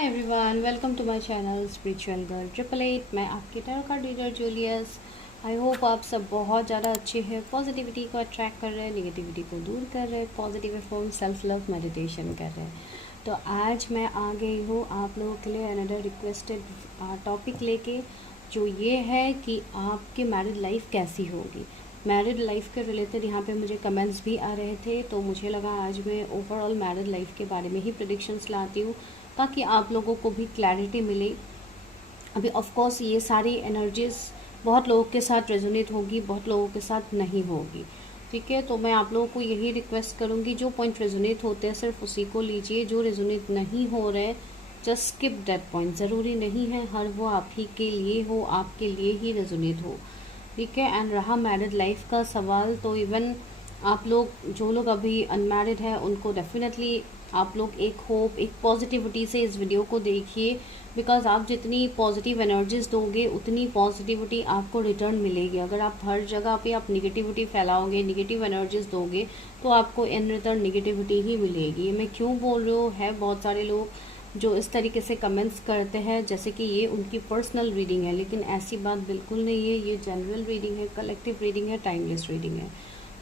Hi everyone, welcome to my channel spiritual girl 888। मैं आपकी tarot card reader Julius. I hope आप सब बहुत ज़्यादा अच्छे हैं, पॉजिटिविटी को अट्रैक्ट कर रहे हैं, नेगेटिविटी को दूर कर रहे हैं, positive form self love meditation कर रहे हैं। तो आज मैं आ गई हूँ आप लोगों के लिए अनदर रिक्वेस्टेड टॉपिक लेके, जो ये है कि आपकी मैरिड लाइफ कैसी होगी। मैरिड लाइफ के रिलेटेड यहाँ पे मुझे कमेंट्स भी आ रहे थे, तो मुझे लगा आज मैं ओवरऑल मैरिड लाइफ के बारे में ही प्रेडिक्शंस लाती हूँ, ताकि आप लोगों को भी क्लैरिटी मिले। अभी ऑफ कोर्स ये सारी एनर्जीज बहुत लोगों के साथ रेजोनेट होगी, बहुत लोगों के साथ नहीं होगी। ठीक है, तो मैं आप लोगों को यही रिक्वेस्ट करूँगी, जो पॉइंट रेजोनेट होते हैं सिर्फ उसी को लीजिए, जो रेजोनेट नहीं हो रहे जस्ट स्किप दैट पॉइंट। ज़रूरी नहीं है हर वो आप ही के लिए हो, आपके लिए ही रेजोनेट हो। ठीक है। एंड रहा मैरिड लाइफ का सवाल, तो इवन आप लोग जो लोग अभी अनमैरिड है उनको डेफिनेटली आप लोग एक होप, एक पॉजिटिविटी से इस वीडियो को देखिए, बिकॉज आप जितनी पॉजिटिव एनर्जीज दोगे उतनी पॉजिटिविटी आपको रिटर्न मिलेगी। अगर आप हर जगह पे आप निगेटिविटी फैलाओगे, निगेटिव एनर्जीज दोगे, तो आपको इन रिटर्न निगेटिविटी ही मिलेगी। ये मैं क्यों बोल रही हूँ, है बहुत सारे लोग जो इस तरीके से कमेंट्स करते हैं जैसे कि ये उनकी पर्सनल रीडिंग है, लेकिन ऐसी बात बिल्कुल नहीं है। ये जनरल रीडिंग है, कलेक्टिव रीडिंग है, टाइमलेस रीडिंग है।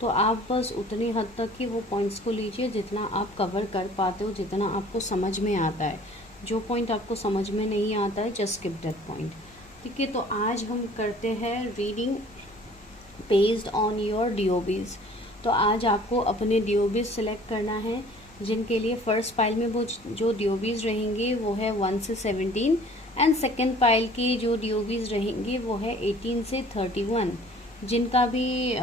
तो आप बस उतनी हद तक ही वो पॉइंट्स को लीजिए जितना आप कवर कर पाते हो, जितना आपको समझ में आता है। जो पॉइंट आपको समझ में नहीं आता है जस्ट स्किप दैट पॉइंट। ठीक है, तो आज हम करते हैं रीडिंग बेस्ड ऑन योर डीओबीज। तो आज आपको अपने डीओबीज सिलेक्ट करना है, जिनके लिए फर्स्ट पाइल में वो जो डीओबीज रहेंगे वो है 1 से 17, एंड सेकेंड पाइल की जो डीओबीज रहेंगे वो है 18 से 31। जिनका भी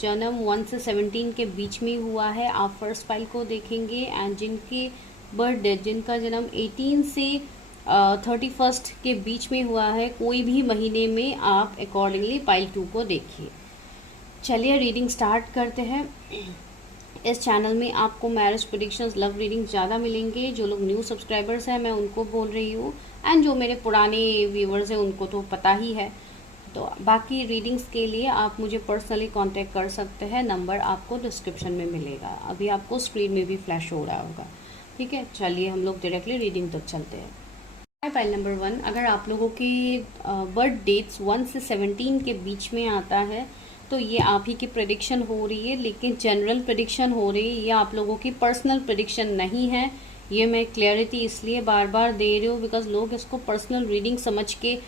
जन्म 1 से 17 के बीच में हुआ है, आप फर्स्ट पाइल को देखेंगे। एंड जिनकी बर्थ डेट, जिनका जन्म 18 से 31 के बीच में हुआ है, कोई भी महीने में, आप अकॉर्डिंगली पाइल 2 को देखिए। चलिए रीडिंग स्टार्ट करते हैं। इस चैनल में आपको मैरिज प्रेडिक्शंस, लव रीडिंग ज़्यादा मिलेंगे। जो लोग न्यू सब्सक्राइबर्स हैं मैं उनको बोल रही हूँ, एंड जो मेरे पुराने व्यूवर्स हैं उनको तो पता ही है। तो बाकी रीडिंग्स के लिए आप मुझे पर्सनली कांटेक्ट कर सकते हैं, नंबर आपको डिस्क्रिप्शन में मिलेगा, अभी आपको स्क्रीन में भी फ्लैश हो रहा होगा। ठीक है, चलिए हम लोग डायरेक्टली रीडिंग तक चलते हैं। फाइल नंबर 1, अगर आप लोगों की बर्थ डेट्स 1 से 17 के बीच में आता है तो ये आप ही की प्रेडिक्शन हो रही है, लेकिन जनरल प्रेडिक्शन हो रही है, ये आप लोगों की पर्सनल प्रेडिक्शन नहीं है। ये मैं क्लैरिटी इसलिए बार बार दे रही हूँ बिकॉज लोग इसको पर्सनल रीडिंग समझ के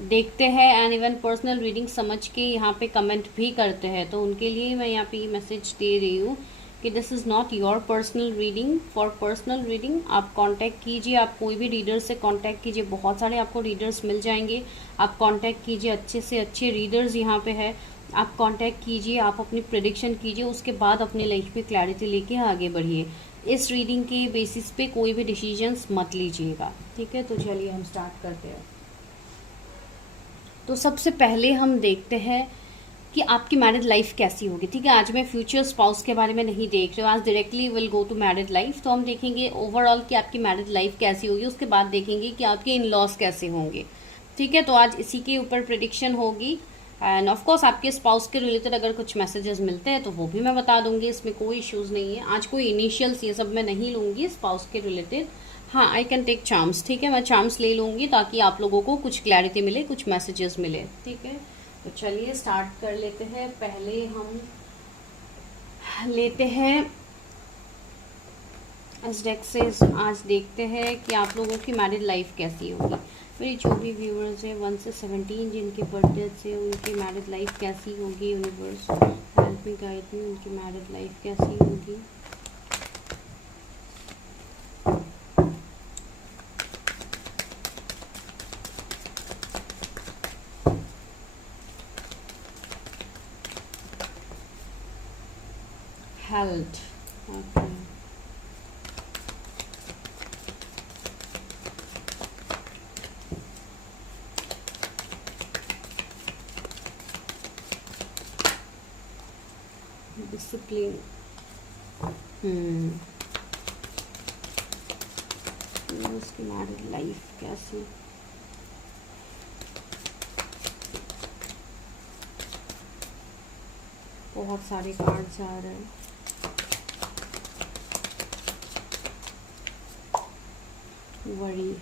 देखते हैं, एंड इवन पर्सनल रीडिंग समझ के यहाँ पे कमेंट भी करते हैं। तो उनके लिए मैं यहाँ पे मैसेज दे रही हूँ कि this is not your personal reading. For personal reading आप कांटेक्ट कीजिए, आप कोई भी रीडर से कांटेक्ट कीजिए, बहुत सारे आपको रीडर्स मिल जाएंगे। आप कांटेक्ट कीजिए, अच्छे से अच्छे रीडर्स यहाँ पे है, आप कांटेक्ट कीजिए, आप अपनी प्रेडिक्शन कीजिए, उसके बाद अपनी लाइफ पे क्लैरिटी लेके आगे बढ़िए। इस रीडिंग के बेसिस पे कोई भी डिसीजंस मत लीजिएगा। ठीक है, तो चलिए हम स्टार्ट करते हैं। तो सबसे पहले हम देखते हैं कि आपकी मैरिड लाइफ कैसी होगी। ठीक है, आज मैं फ्यूचर स्पाउस के बारे में नहीं देख रही हूँ, आज directly will go to married life. तो हम देखेंगे ओवरऑल कि आपकी मैरिड लाइफ कैसी होगी, उसके बाद देखेंगे कि आपके इन लॉस कैसे होंगे। ठीक है, तो आज इसी के ऊपर प्रिडिक्शन होगी। एंड ऑफ कोर्स आपके स्पाउस के रिलेटेड अगर कुछ मैसेजेस मिलते हैं तो वो भी मैं बता दूंगी, इसमें कोई इश्यूज नहीं है। आज कोई इनिशियल्स ये सब मैं नहीं लूंगी स्पाउस के रिलेटेड। हाँ, आई कैन टेक चार्म्स। ठीक है, मैं चार्म्स ले लूंगी ताकि आप लोगों को कुछ क्लैरिटी मिले, कुछ मैसेजेस मिले। ठीक है, तो चलिए स्टार्ट कर लेते हैं। पहले हम लेते हैं इस डेक से, आज देखते हैं कि आप लोगों की मैरिड लाइफ कैसी होगी। मेरी जो भी व्यूअर्स हैं 1 से 17 जिनके बर्थडे से, उनकी मैरिड लाइफ कैसी होगी। Universe help me, guide me, उनकी मैरिड लाइफ कैसी होगी। हेल्थ, ओके, डिसिप्लिन, उसकी मैरिड लाइफ कैसी। बहुत सारे कार्ड्स आ रहे हैं। Worry,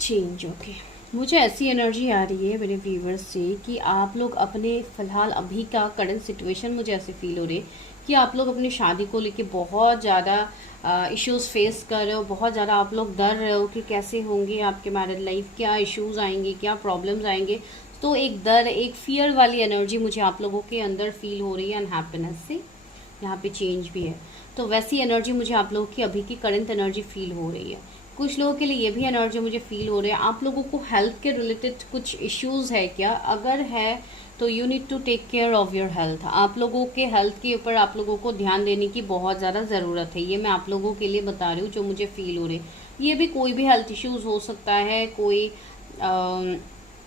change. ओके, मुझे ऐसी एनर्जी आ रही है मेरे व्यूवर्स से कि आप लोग अपने फ़िलहाल अभी का करंट सिचुएशन, मुझे ऐसे फील हो रही है कि आप लोग अपनी शादी को लेके बहुत ज़्यादा इश्यूज फेस कर रहे हो, बहुत ज़्यादा आप लोग डर रहे हो कि कैसे होंगे आपके मैरिड लाइफ, क्या इश्यूज आएंगे, क्या प्रॉब्लम्स आएंगे। तो एक डर, एक फियर वाली एनर्जी मुझे आप लोगों के अंदर फील हो रही है, अनहैप्पीनेस से। यहाँ पे चेंज भी है, तो वैसी एनर्जी मुझे आप लोगों की अभी की करंट एनर्जी फील हो रही है। कुछ लोगों के लिए ये भी एनर्जी मुझे फील हो रही है, आप लोगों को हेल्थ के रिलेटेड कुछ इश्यूज है क्या? अगर है तो you need to take care of your health. आप लोगों के हेल्थ के ऊपर आप लोगों को ध्यान देने की बहुत ज़्यादा ज़रूरत है, ये मैं आप लोगों के लिए बता रही हूँ जो मुझे फील हो रही है। ये भी कोई भी हेल्थ इश्यूज हो सकता है, कोई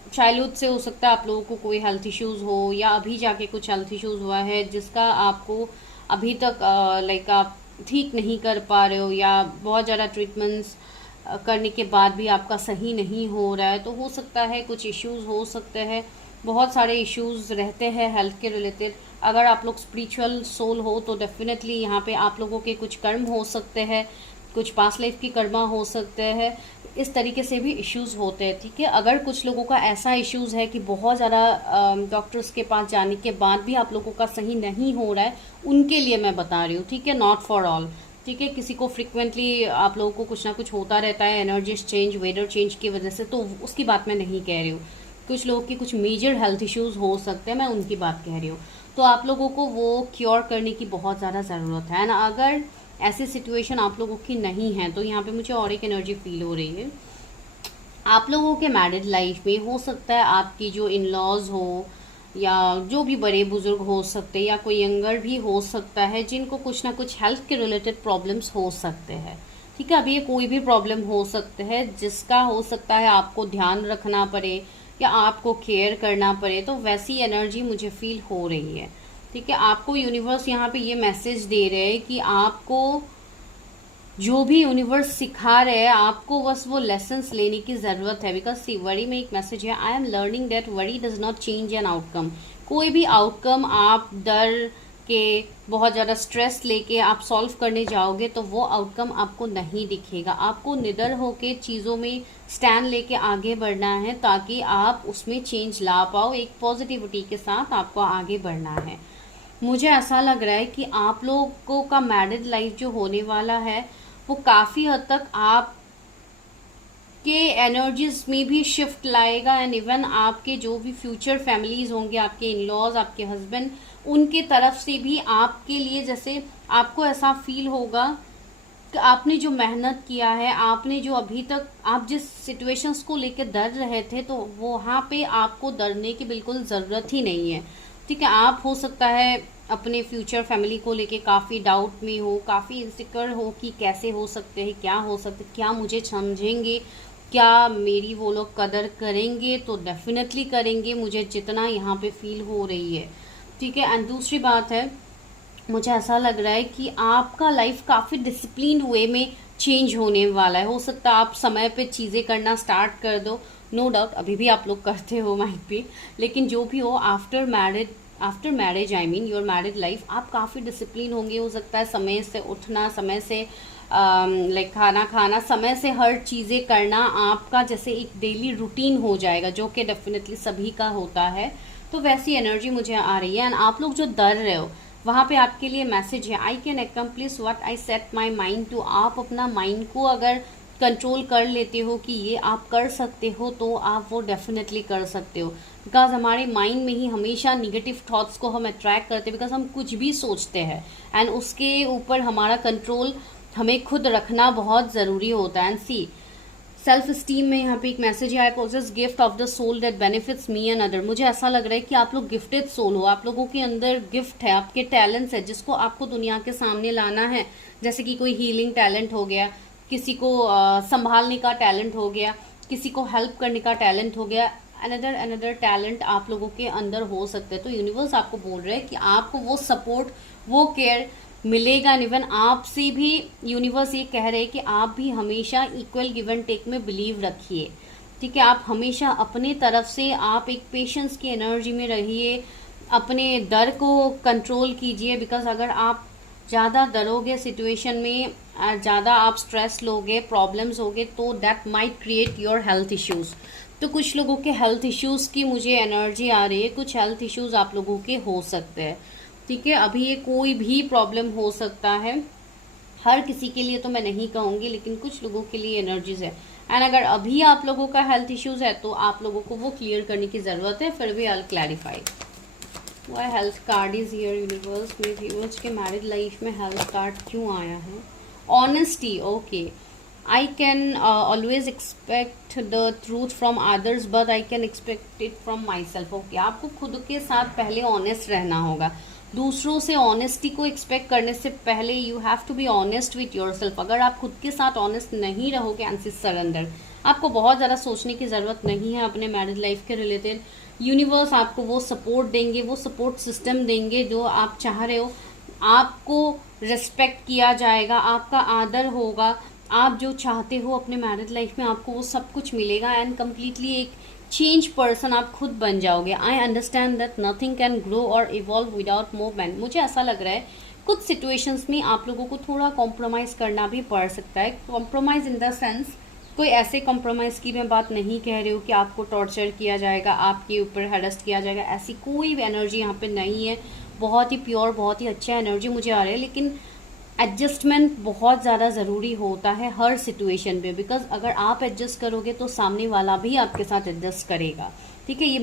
चाइल्डहुड से हो सकता है आप लोगों को कोई हेल्थ इश्यूज हो, या अभी जाके कुछ हेल्थ इश्यूज हुआ है जिसका आपको अभी तक लाइक आप ठीक नहीं कर पा रहे हो, या बहुत ज़्यादा ट्रीटमेंट्स करने के बाद भी आपका सही नहीं हो रहा है। तो हो सकता है कुछ इश्यूज हो सकते हैं, बहुत सारे इश्यूज रहते हैं हेल्थ के रिलेटेड। अगर आप लोग स्पिरिचुअल सोल हो तो डेफिनेटली यहाँ पे आप लोगों के कुछ कर्म हो सकते हैं, कुछ पास्ट लाइफ की कर्मा हो सकते हैं, इस तरीके से भी इश्यूज होते हैं। ठीक है, अगर कुछ लोगों का ऐसा इश्यूज है कि बहुत ज़्यादा डॉक्टर्स के पास जाने के बाद भी आप लोगों का सही नहीं हो रहा है, उनके लिए मैं बता रही हूँ। ठीक है, नॉट फॉर ऑल। ठीक है, किसी को फ्रिक्वेंटली आप लोगों को कुछ ना कुछ होता रहता है एनर्जी चेंज, वेदर चेंज की वजह से, तो उसकी बात मैं नहीं कह रही हूँ। कुछ लोगों की कुछ मेजर हेल्थ इश्यूज हो सकते हैं, मैं उनकी बात कह रही हूँ। तो आप लोगों को वो क्योर करने की बहुत ज़्यादा ज़रूरत है ना। अगर ऐसी सिचुएशन आप लोगों की नहीं है तो यहाँ पे मुझे और एक एनर्जी फील हो रही है। आप लोगों के मैरिड लाइफ में हो सकता है आपकी जो इन लॉज हो, या जो भी बड़े बुजुर्ग हो सकते हैं, या कोई यंगर भी हो सकता है, जिनको कुछ ना कुछ हेल्थ के रिलेटेड प्रॉब्लम्स हो सकते हैं। ठीक है, अभी ये कोई भी प्रॉब्लम हो सकते हैं जिसका हो सकता है आपको ध्यान रखना पड़े या आपको केयर करना पड़े, तो वैसी एनर्जी मुझे फील हो रही है। ठीक है, आपको यूनिवर्स यहाँ पे ये मैसेज दे रहे हैं कि आपको जो भी यूनिवर्स सिखा रहे हैं आपको बस वो लेसन्स लेने की ज़रूरत है। बिकॉज सी वरी में एक मैसेज है, I am learning that worry does not change an outcome. कोई भी आउटकम आप डर के, बहुत ज़्यादा स्ट्रेस लेके आप सॉल्व करने जाओगे तो वो आउटकम आपको नहीं दिखेगा। आपको निडर होके चीज़ों में स्टैंड लेके आगे बढ़ना है ताकि आप उसमें चेंज ला पाओ। एक पॉजिटिविटी के साथ आपको आगे बढ़ना है। मुझे ऐसा लग रहा है कि आप लोगों का मैरिड लाइफ जो होने वाला है वो काफ़ी हद तक आप के एनर्जीज में भी शिफ्ट लाएगा, एंड इवन आपके जो भी फ्यूचर फैमिलीज होंगे, आपके इन लॉज, आपके हस्बैंड, उनके तरफ से भी आपके लिए जैसे आपको ऐसा फील होगा कि आपने जो मेहनत किया है, आपने जो अभी तक आप जिस सिचुएशंस को लेकर डर रहे थे, तो वहाँ पे आपको डरने की बिल्कुल ज़रूरत ही नहीं है। ठीक है, आप हो सकता है अपने फ्यूचर फैमिली को लेके काफ़ी डाउट में हो, काफ़ी इनसिक्योर हो कि कैसे हो सकते हैं, क्या हो सकते, क्या मुझे समझेंगे, क्या मेरी वो लोग कदर करेंगे। तो डेफिनेटली करेंगे, मुझे जितना यहाँ पे फील हो रही है। ठीक है, एंड दूसरी बात है, मुझे ऐसा लग रहा है कि आपका लाइफ काफ़ी डिसिप्लिन वे में चेंज होने वाला है। हो सकता है आप समय पे चीज़ें करना स्टार्ट कर दो, नो डाउट अभी भी आप लोग करते हो माइट भी, लेकिन जो भी हो after marriage I mean your married life, आप काफ़ी डिसिप्लिन होंगे। हो सकता है समय से उठना, समय से लाइक खाना खाना, समय से हर चीज़ें करना आपका जैसे एक डेली रूटीन हो जाएगा, जो कि डेफिनेटली सभी का होता है। तो वैसी एनर्जी मुझे आ रही है। एंड आप लोग जो डर रहे हो, वहाँ पे आपके लिए मैसेज है, I can accomplish what I set my mind to. आप अपना माइंड को अगर कंट्रोल कर लेते हो कि ये आप कर सकते हो, तो आप वो डेफिनेटली कर सकते हो। बिकॉज हमारे माइंड में ही हमेशा निगेटिव थॉट्स को हम अट्रैक्ट करते हैं, बिकॉज हम कुछ भी सोचते हैं एंड उसके ऊपर हमारा कंट्रोल हमें खुद रखना बहुत ज़रूरी होता है। एंड सी सेल्फ स्टीम में यहाँ पे एक मैसेज है, I possess gift of the soul that benefits me and other. मुझे ऐसा लग रहा है कि आप लोग गिफ्टेड सोल हो, आप लोगों के अंदर गिफ्ट है, आपके टैलेंट्स है जिसको आपको दुनिया के सामने लाना है। जैसे कि कोई हीलिंग टैलेंट हो गया, किसी को संभालने का टैलेंट हो गया, किसी को हेल्प करने का टैलेंट हो गया, अनदर टैलेंट आप लोगों के अंदर हो सकते हैं। तो यूनिवर्स आपको बोल रहे हैं कि आपको वो सपोर्ट, वो केयर मिलेगा। इवन आपसे भी यूनिवर्स ये कह रहे हैं कि आप भी हमेशा इक्वल गिव एंड टेक में बिलीव रखिए। ठीक है, आप हमेशा अपने तरफ से आप एक पेशेंस की एनर्जी में रहिए, अपने डर को कंट्रोल कीजिए, बिकॉज अगर आप ज़्यादा डरोगे सिचुएशन में, ज़्यादा आप स्ट्रेस लोगे, प्रॉब्लम्स होगे, तो that might create your health issues. तो कुछ लोगों के हेल्थ इश्यूज़ की मुझे एनर्जी आ रही है, कुछ हेल्थ इश्यूज़ आप लोगों के हो सकते हैं, ठीक है। अभी ये कोई भी प्रॉब्लम हो सकता है, हर किसी के लिए तो मैं नहीं कहूँगी, लेकिन कुछ लोगों के लिए एनर्जीज है। एंड अगर अभी आप लोगों का हेल्थ इश्यूज है तो आप लोगों को वो क्लियर करने की ज़रूरत है, फिर भी I clarify. Why health card is here universe. मेरे व्यूअर्स के मैरिड लाइफ में हेल्थ कार्ड क्यों आया है? Honesty, okay. I can always expect the truth from others but I can expect it from myself. Okay, आपको खुद के साथ पहले ऑनेस्ट रहना होगा। दूसरों से ऑनेस्टी को एक्सपेक्ट करने से पहले you have to be honest with yourself. अगर आप खुद के साथ ऑनेस्ट नहीं रहोगे एंड सरेंडर, आपको बहुत ज़्यादा सोचने की ज़रूरत नहीं है अपने मैरिड लाइफ के रिलेटेड। यूनिवर्स आपको वो सपोर्ट देंगे, वो सपोर्ट सिस्टम देंगे जो आप चाह रहे हो। आपको रिस्पेक्ट किया जाएगा, आपका आदर होगा, आप जो चाहते हो अपने मैरिड लाइफ में आपको वो सब कुछ मिलेगा एंड कम्प्लीटली एक चेंज पर्सन आप खुद बन जाओगे। I understand that nothing can grow और इवॉल्व विदाउट मूवमेंट। मुझे ऐसा लग रहा है कुछ सिचुएशंस में आप लोगों को थोड़ा कॉम्प्रोमाइज करना भी पड़ सकता है। कॉम्प्रोमाइज इन द सेंस, कोई ऐसे कॉम्प्रोमाइज की मैं बात नहीं कह रही हूँ कि आपको टॉर्चर किया जाएगा, आपके ऊपर हरेस्ट किया जाएगा, ऐसी कोई एनर्जी यहाँ पे नहीं है। बहुत ही प्योर, बहुत ही अच्छा एनर्जी मुझे आ रहा है, लेकिन एडजस्टमेंट बहुत ज़्यादा ज़रूरी होता है हर सिचुएशन पे, बिकॉज अगर आप एडजस्ट करोगे तो सामने वाला भी आपके साथ एडजस्ट करेगा, ठीक है।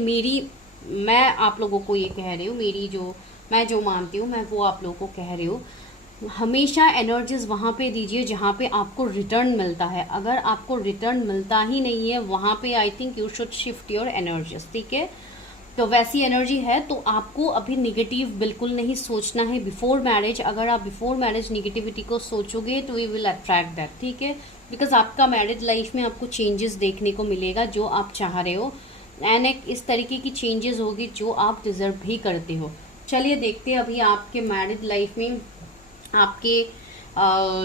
मैं आप लोगों को ये कह रही हूँ, मैं जो मानती हूँ मैं वो आप लोगों को कह रही हूँ। हमेशा एनर्जीज वहाँ पे दीजिए जहाँ पे आपको रिटर्न मिलता है। अगर आपको रिटर्न मिलता ही नहीं है वहाँ पे I think you should shift your energies, ठीक है। तो वैसी एनर्जी है तो आपको अभी निगेटिव बिल्कुल नहीं सोचना है बिफोर मैरिज। अगर आप बिफोर मैरिज निगेटिविटी को सोचोगे तो वी विल अट्रैक्ट दैट, ठीक है। बिकॉज आपका मैरिड लाइफ में आपको चेंजेस देखने को मिलेगा जो आप चाह रहे हो, एंड एक इस तरीके की चेंजेस होगी जो आप डिजर्व भी करते हो। चलिए देखते हैं अभी आपके मैरिड लाइफ में आपके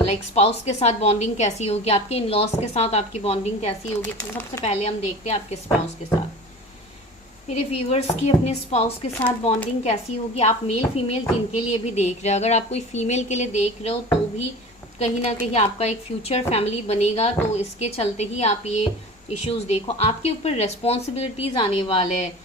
लाइक स्पाउस के साथ बॉन्डिंग कैसी होगी, आपके इन लॉज के साथ आपकी बॉन्डिंग कैसी होगी। तो सबसे पहले हम देखते हैं आपके स्पाउस के साथ, मेरे व्यूवर्स की अपने स्पाउस के साथ बॉन्डिंग कैसी होगी। आप मेल फीमेल जिनके लिए भी देख रहे हो, अगर आप कोई फीमेल के लिए देख रहे हो तो भी कहीं ना कहीं आपका एक फ्यूचर फैमिली बनेगा, तो इसके चलते ही आप ये इश्यूज देखो। आपके ऊपर रिस्पॉन्सिबिलिटीज आने वाले हैं।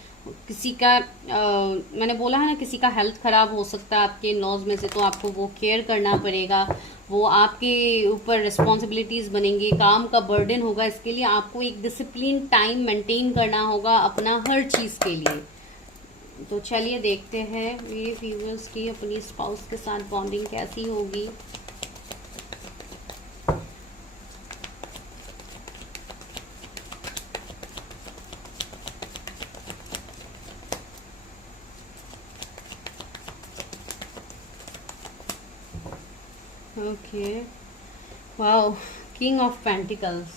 किसी का मैंने बोला है ना, किसी का हेल्थ खराब हो सकता है आपके लॉज में से, तो आपको वो केयर करना पड़ेगा, वो आपके ऊपर रिस्पॉन्सिबिलिटीज़ बनेंगे, काम का बर्डन होगा। इसके लिए आपको एक डिसिप्लिन टाइम मेंटेन करना होगा अपना हर चीज़ के लिए। तो चलिए देखते हैं मेरे व्यूअर्स की अपनी स्पाउस के साथ बॉन्डिंग कैसी होगी। Okay, wow, king of pentacles.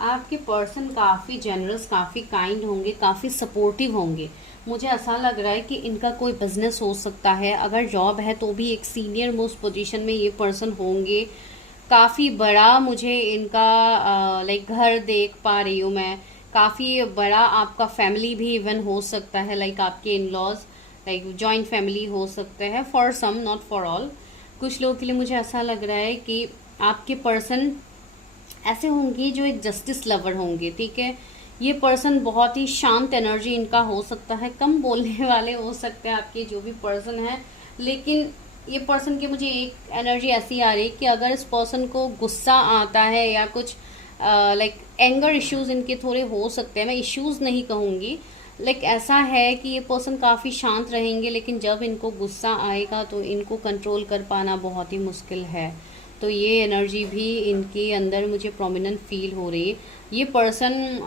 आपके पर्सन काफ़ी जेनरस, काफ़ी काइंड होंगे, काफ़ी सपोर्टिव होंगे। मुझे ऐसा लग रहा है कि इनका कोई बिजनेस हो सकता है, अगर जॉब है तो भी एक सीनियर मोस्ट पोजीशन में ये पर्सन होंगे। काफ़ी बड़ा मुझे इनका लाइक घर देख पा रही हूँ मैं, काफ़ी बड़ा आपका फैमिली भी इवन हो सकता है, लाइक आपके in-laws, like joint family हो सकते हैं for some, not for all. कुछ लोगों के लिए मुझे ऐसा लग रहा है कि आपके पर्सन ऐसे होंगे जो एक जस्टिस लवर होंगे, ठीक है। ये पर्सन बहुत ही शांत एनर्जी इनका हो सकता है, कम बोलने वाले हो सकते हैं आपके जो भी पर्सन है, लेकिन ये पर्सन की मुझे एक एनर्जी ऐसी आ रही है कि अगर इस पर्सन को गुस्सा आता है या कुछ लाइक एंगर इश्यूज इनके थोड़े हो सकते हैं, मैं इश्यूज नहीं कहूँगी, लाइक ऐसा है कि ये पर्सन काफ़ी शांत रहेंगे, लेकिन जब इनको गुस्सा आएगा तो इनको कंट्रोल कर पाना बहुत ही मुश्किल है। तो ये एनर्जी भी इनके अंदर मुझे प्रोमिनेंट फील हो रही है। ये पर्सन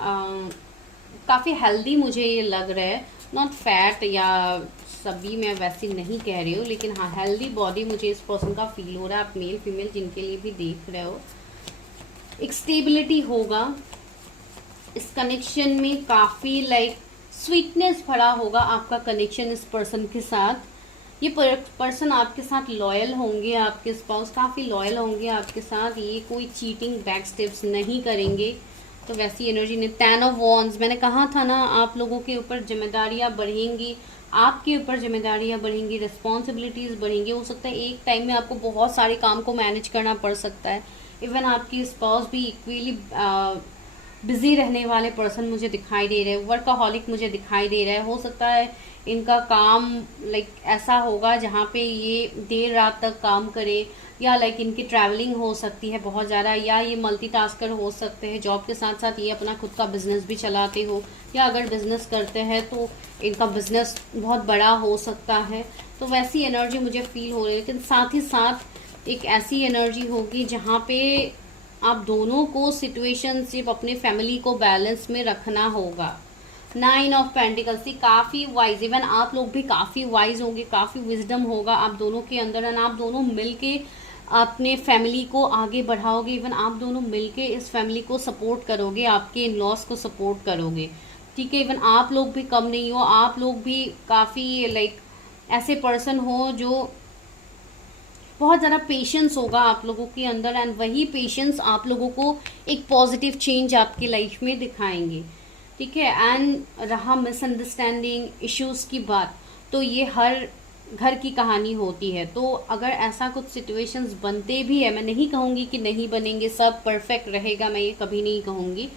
काफ़ी हेल्दी मुझे ये लग रहा है, नॉट फैट या सभी मैं वैसी नहीं कह रही हूँ, लेकिन हाँ हेल्दी बॉडी मुझे इस पर्सन का फील हो रहा है। आप मेल फीमेल जिनके लिए भी देख रहे हो, एक स्टेबिलिटी होगा इस कनेक्शन में, काफ़ी लाइक स्वीटनेस भरा होगा आपका कनेक्शन इस पर्सन के साथ। ये पर्सन आपके साथ लॉयल होंगे, आपके स्पाउस काफ़ी लॉयल होंगे आपके साथ, ये कोई चीटिंग बैक स्टेप्स नहीं करेंगे। तो वैसी एनर्जी ने 10 ऑफ वॉन्ड्स, मैंने कहा था ना आप लोगों के ऊपर जिम्मेदारियां बढ़ेंगी, आपके ऊपर जिम्मेदारियां बढ़ेंगी, रिस्पॉन्सिबिलिटीज बढ़ेंगी। हो सकता है एक टाइम में आपको बहुत सारे काम को मैनेज करना पड़ सकता है। इवन आपकी स्पाउस भी इक्वली बिजी रहने वाले पर्सन मुझे दिखाई दे रहे हैं, वर्कaholic मुझे दिखाई दे रहा है। हो सकता है इनका काम ऐसा होगा जहाँ पे ये देर रात तक काम करे, या इनकी ट्रैवलिंग हो सकती है बहुत ज़्यादा, या ये मल्टीटास्कर हो सकते हैं, जॉब के साथ साथ ये अपना खुद का बिजनेस भी चलाते हो, या अगर बिजनेस करते हैं तो इनका बिजनेस बहुत बड़ा हो सकता है। तो वैसी एनर्जी मुझे फील हो रही है। लेकिन साथ ही साथ एक ऐसी एनर्जी होगी जहाँ पे आप दोनों को सिचुएशनशिप, अपने फैमिली को बैलेंस में रखना होगा। 9 ऑफ पेंटिकल्स थी, काफी वाइज, इवन आप लोग भी काफी वाइज होंगे, काफी विजडम होगा आप दोनों के अंदर, एंड आप दोनों मिलके अपने फैमिली को आगे बढ़ाओगे। इवन आप दोनों मिलके इस फैमिली को सपोर्ट करोगे, आपके इन लॉस को सपोर्ट करोगे, ठीक है। इवन आप लोग भी कम नहीं हो, आप लोग भी काफी ऐसे पर्सन हो जो बहुत ज़्यादा पेशेंस होगा आप लोगों के अंदर, एंड वही पेशेंस आप लोगों को एक पॉजिटिव चेंज आपकी लाइफ में दिखाएंगे, ठीक है। एंड रहा मिसअंडरस्टैंडिंग इश्यूज की बात, तो ये हर घर की कहानी होती है। तो अगर ऐसा कुछ सिचुएशंस बनते भी है, मैं नहीं कहूँगी कि नहीं बनेंगे, सब परफेक्ट रहेगा, मैं ये कभी नहीं कहूँगी,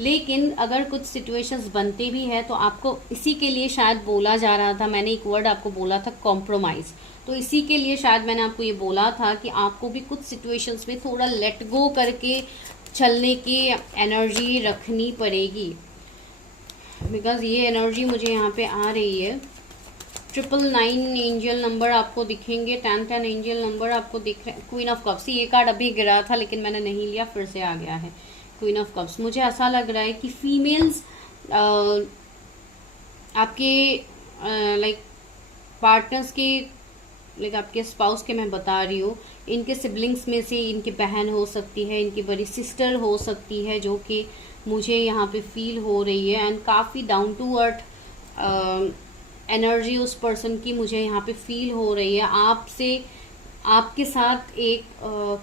लेकिन अगर कुछ सिचुएशंस बनते भी है तो आपको इसी के लिए शायद बोला जा रहा था, मैंने एक वर्ड आपको बोला था कॉम्प्रोमाइज़, तो इसी के लिए शायद मैंने आपको ये बोला था कि आपको भी कुछ सिचुएशंस में थोड़ा लेट गो करके चलने की एनर्जी रखनी पड़ेगी, बिकॉज ये एनर्जी मुझे यहाँ पे आ रही है। 999 एंजल नंबर आपको दिखेंगे, 1010 एंजल नंबर आपको दिख रहे हैं। क्वीन ऑफ कप्स, ये कार्ड अभी गिरा था लेकिन मैंने नहीं लिया, फिर से आ गया है क्वीन ऑफ कप्स। मुझे ऐसा लग रहा है कि फीमेल्स आपके पार्टनर्स के आपके स्पाउस के मैं बता रही हूँ, इनके सिबलिंग्स में से इनकी बहन हो सकती है, इनकी बड़ी सिस्टर हो सकती है, जो कि मुझे यहाँ पे फील हो रही है। एंड काफ़ी डाउन टू अर्थ एनर्जी उस पर्सन की मुझे यहाँ पे फील हो रही है। आपसे, आपके साथ एक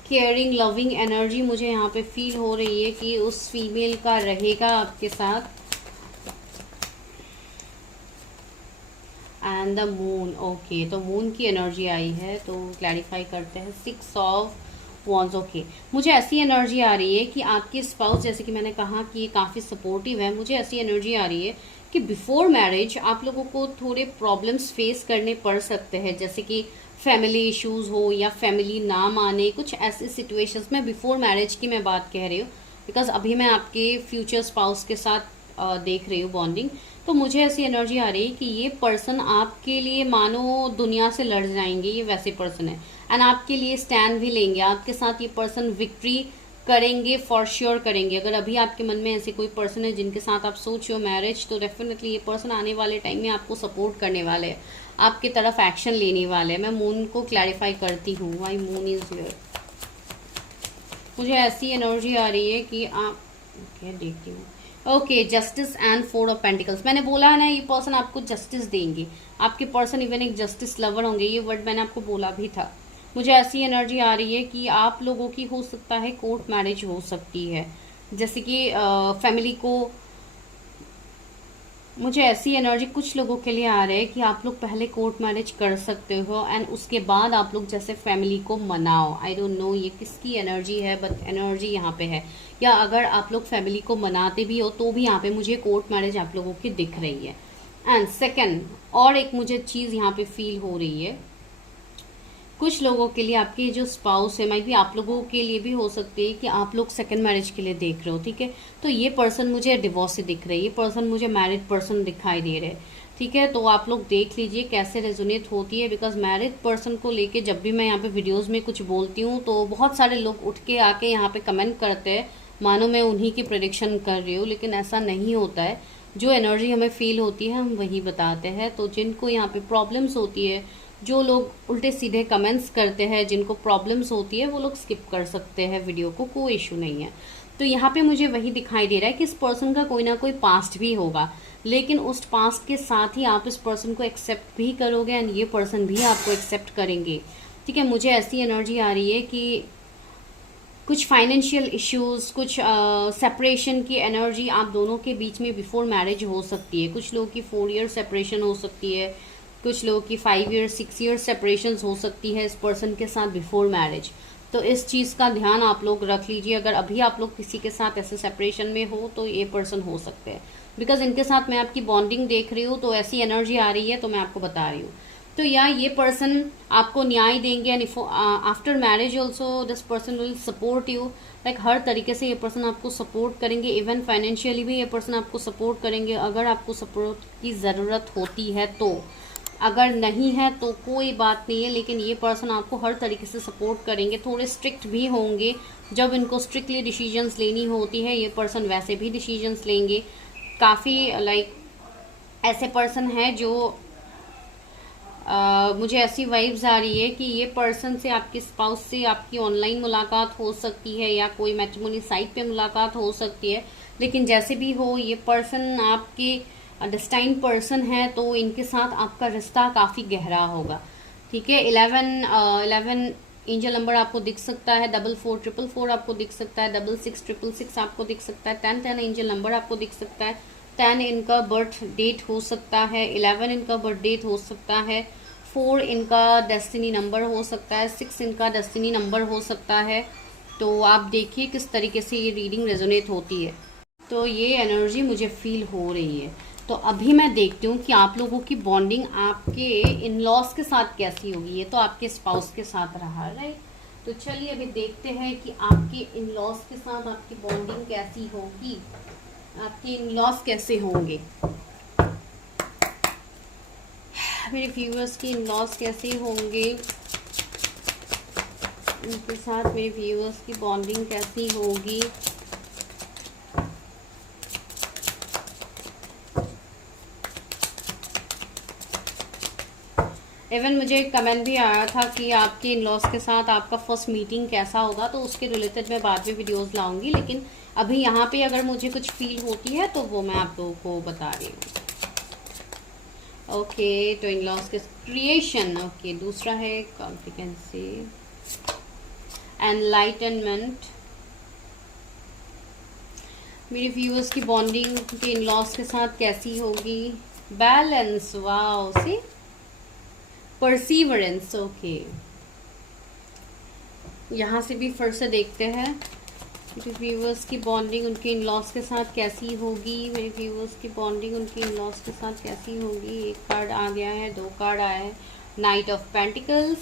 केयरिंग लविंग एनर्जी मुझे यहाँ पे फील हो रही है कि उस फीमेल का रहेगा आपके साथ। एंड द मून, ओके, तो मून की एनर्जी आई है, तो क्लैरिफाई करते हैं। 6 ऑफ वॉन्ड्स, ओके, मुझे ऐसी एनर्जी आ रही है कि आपकी स्पाउस, जैसे कि मैंने कहा कि ये काफ़ी सपोर्टिव है, मुझे ऐसी एनर्जी आ रही है कि बिफोर मैरिज आप लोगों को थोड़े प्रॉब्लम्स फेस करने पड़ सकते हैं, जैसे कि फैमिली इश्यूज हो या फैमिली ना माने, कुछ ऐसे सिचुएशंस में बिफोर मैरिज की मैं बात कह रही हूँ, बिकॉज अभी मैं आपके फ्यूचर स्पाउस के साथ देख रही हूँ बॉन्डिंग। तो मुझे ऐसी एनर्जी आ रही है कि ये पर्सन आपके लिए मानो दुनिया से लड़ जाएंगे, ये वैसे पर्सन है, एंड आपके लिए स्टैंड भी लेंगे, आपके साथ ये पर्सन विक्ट्री करेंगे, फॉर श्योर करेंगे। अगर अभी आपके मन में ऐसे कोई पर्सन है जिनके साथ आप सोच रहे हो मैरिज, तो डेफिनेटली ये पर्सन आने वाले टाइम में आपको सपोर्ट करने वाले हैं, आपकी तरफ एक्शन लेने वाले हैं। मैं मून को क्लैरिफाई करती हूँ, वाई मून इज हियर। मुझे ऐसी एनर्जी आ रही है कि आप, देखती हूँ, okay, justice and 4 of pentacles. मैंने बोला है ना, ये पर्सन आपको जस्टिस देंगे, आपके पर्सन इवन एक जस्टिस लवर होंगे, ये वर्ड मैंने आपको बोला भी था। मुझे ऐसी एनर्जी आ रही है कि आप लोगों की हो सकता है कोर्ट मैरिज हो सकती है, जैसे कि फैमिली को, मुझे ऐसी एनर्जी कुछ लोगों के लिए आ रही है कि आप लोग पहले कोर्ट मैरिज कर सकते हो एंड उसके बाद आप लोग जैसे फैमिली को मनाओ। आई डोंट नो ये किसकी एनर्जी है, बट एनर्जी यहाँ पे है। या अगर आप लोग फैमिली को मनाते भी हो तो भी यहाँ पे मुझे कोर्ट मैरिज आप लोगों की दिख रही है। एंड सेकंड, और एक मुझे चीज़ यहाँ पे फील हो रही है, कुछ लोगों के लिए आपके जो स्पाउस है, माइट भी आप लोगों के लिए भी हो सकती है कि आप लोग सेकंड मैरिज के लिए देख रहे हो, ठीक है। तो ये पर्सन मुझे डिवोर्स से दिख रही है, ये पर्सन मुझे मैरिड पर्सन दिखाई दे रहे हैं, ठीक है। तो आप लोग देख लीजिए कैसे रेजोनेट होती है, बिकॉज मैरिड पर्सन को लेके जब भी मैं यहाँ पे वीडियोस में कुछ बोलती हूँ तो बहुत सारे लोग उठ के आके यहाँ पे कमेंट करते हैं मानो मैं उन्हीं की प्रेडिक्शन कर रही हूँ, लेकिन ऐसा नहीं होता है। जो एनर्जी हमें फील होती है हम वही बताते हैं। तो जिनको यहाँ पे प्रॉब्लम्स होती है, जो लोग उल्टे सीधे कमेंट्स करते हैं, जिनको प्रॉब्लम्स होती है, वो लोग स्किप कर सकते हैं वीडियो को, कोई इशू नहीं है। तो यहाँ पे मुझे वही दिखाई दे रहा है कि इस पर्सन का कोई ना कोई पास्ट भी होगा, लेकिन उस पास्ट के साथ ही आप इस पर्सन को एक्सेप्ट भी करोगे एंड ये पर्सन भी आपको एक्सेप्ट करेंगे, ठीक है। मुझे ऐसी एनर्जी आ रही है कि कुछ फाइनेंशियल इश्यूज, कुछ सेपरेशन की एनर्जी आप दोनों के बीच में बिफोर मैरिज हो सकती है। कुछ लोगों की 4 ईयर सेपरेशन हो सकती है, कुछ लोगों की 5 ईयर 6 ईयर सेपरेशन हो सकती है इस पर्सन के साथ बिफोर मैरिज। तो इस चीज़ का ध्यान आप लोग रख लीजिए। अगर अभी आप लोग किसी के साथ ऐसे सेपरेशन में हो तो ये पर्सन हो सकते हैं, बिकॉज इनके साथ मैं आपकी बॉन्डिंग देख रही हूँ, तो ऐसी एनर्जी आ रही है, तो मैं आपको बता रही हूँ। तो या ये पर्सन आपको न्याय देंगे, and after marriage also this person will support you, like हर तरीके से ये पर्सन आपको सपोर्ट करेंगे। इवन फाइनेंशियली भी ये पर्सन आपको सपोर्ट करेंगे, अगर आपको सपोर्ट की ज़रूरत होती है तो। अगर नहीं है तो कोई बात नहीं है, लेकिन ये पर्सन आपको हर तरीके से सपोर्ट करेंगे। थोड़े स्ट्रिक्ट भी होंगे, जब इनको स्ट्रिक्टली डिसीजंस लेनी होती है ये पर्सन वैसे भी डिसीजंस लेंगे। काफ़ी लाइक ऐसे पर्सन है जो मुझे ऐसी वाइब्स आ रही है कि ये पर्सन से, आपके स्पाउस से आपकी ऑनलाइन मुलाकात हो सकती है या कोई मैट्रिमोनी साइट पे मुलाकात हो सकती है। लेकिन जैसे भी हो, ये पर्सन आपके डेस्टाइन पर्सन है, तो इनके साथ आपका रिश्ता काफ़ी गहरा होगा। ठीक है। 11 एंजल नंबर आपको दिख सकता है, 4444 आपको दिख सकता है, 6666 आपको दिख सकता है, 10 एंजल नंबर आपको दिख सकता है। 10 इनका बर्थ डेट हो सकता है, 11 इनका बर्थ डेट हो सकता है, 4 इनका डेस्टिनी नंबर हो सकता है, 6 इनका डेस्टिनी नंबर हो सकता है। तो आप देखिए किस तरीके से ये रीडिंग रेजोनेट होती है। तो ये एनर्जी मुझे फील हो रही है। तो अभी मैं देखती हूँ कि आप लोगों की बॉन्डिंग आपके इन लॉज के साथ कैसी होगी। ये तो आपके स्पाउस के साथ रहा, राइट। तो चलिए अभी देखते हैं कि आपके इन लॉज के साथ आपकी बॉन्डिंग कैसी होगी, आपके इन लॉज कैसे होंगे, मेरे व्यूअर्स की इन लॉज कैसे होंगे, उनके साथ मेरे व्यूअर्स की बॉन्डिंग कैसी होगी। इवन मुझे एक कमेंट भी आया था कि आपके इन लॉज के साथ आपका फर्स्ट मीटिंग कैसा होगा, तो उसके रिलेटेड मैं बाद में वीडियोस लाऊंगी। लेकिन अभी यहाँ पे अगर मुझे कुछ फील होती है तो वो मैं आप लोगों को बता रही हूँ। ओके, तो इन लॉज के क्रिएशन। ओके, दूसरा है कॉम्प्लिकेंसी, एनलाइटनमेंट। मेरे व्यूअर्स की बॉन्डिंग के इन लॉज के साथ कैसी होगी, बैलेंस, वाओ, सी, परसीवरेंस। ओके, यहाँ से भी फिर से देखते हैं मेरे व्यूअर्स की बॉन्डिंग उनके इन लॉज के साथ कैसी होगी। मेरे व्यूअर्स की बॉन्डिंग उनके इन लॉज के साथ कैसी होगी। एक कार्ड आ गया है, 2 कार्ड आए हैं, night of pentacles,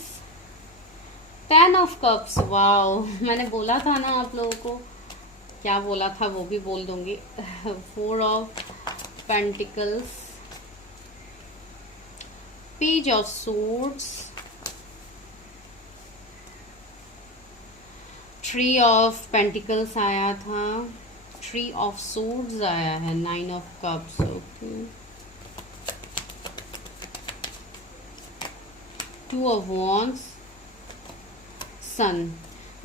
10 of cups. Wow, मैंने बोला था ना आप लोगों को, क्या बोला था वो भी बोल दूंगी। 4 of pentacles, page of swords, 3 of pentacles आया था, 3 ऑफ सोर्ड्स आया है, 9 of cups. Okay, 2 of wands, sun.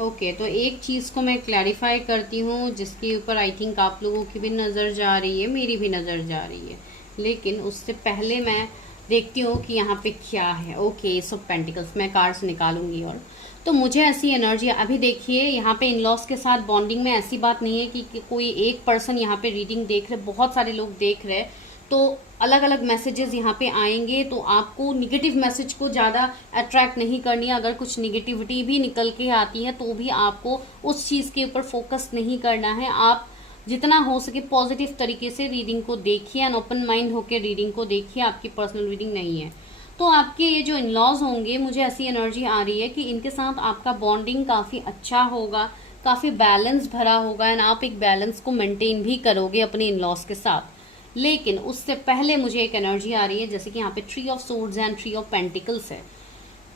Okay, तो एक चीज़ को मैं क्लैरिफाई करती हूँ जिसके ऊपर आई थिंक आप लोगों की भी नज़र जा रही है, मेरी भी नज़र जा रही है, लेकिन उससे पहले मैं देखती हूँ कि यहाँ पे क्या है। ओके, सो पेंटिकल्स मैं कार्ड्स निकालूंगी। और तो मुझे ऐसी एनर्जी, अभी देखिए यहाँ पे इन लॉज के साथ बॉन्डिंग में ऐसी बात नहीं है कि कोई एक पर्सन यहाँ पे रीडिंग देख रहे, बहुत सारे लोग देख रहे, तो अलग अलग मैसेजेस यहाँ पे आएंगे। तो आपको निगेटिव मैसेज को ज़्यादा अट्रैक्ट नहीं करनी है। अगर कुछ निगेटिविटी भी निकल के आती है तो भी आपको उस चीज़ के ऊपर फोकस नहीं करना है। आप जितना हो सके पॉजिटिव तरीके से रीडिंग को देखिए एंड ओपन माइंड होकर रीडिंग को देखिए। आपकी पर्सनल रीडिंग नहीं है। तो आपके ये जो इन-लॉज होंगे, मुझे ऐसी एनर्जी आ रही है कि इनके साथ आपका बॉन्डिंग काफ़ी अच्छा होगा, काफ़ी बैलेंस भरा होगा एंड आप एक बैलेंस को मेंटेन भी करोगे अपने इन-लॉज के साथ। लेकिन उससे पहले मुझे एक एनर्जी आ रही है, जैसे कि यहाँ पे 3 of swords and 3 of pentacles है,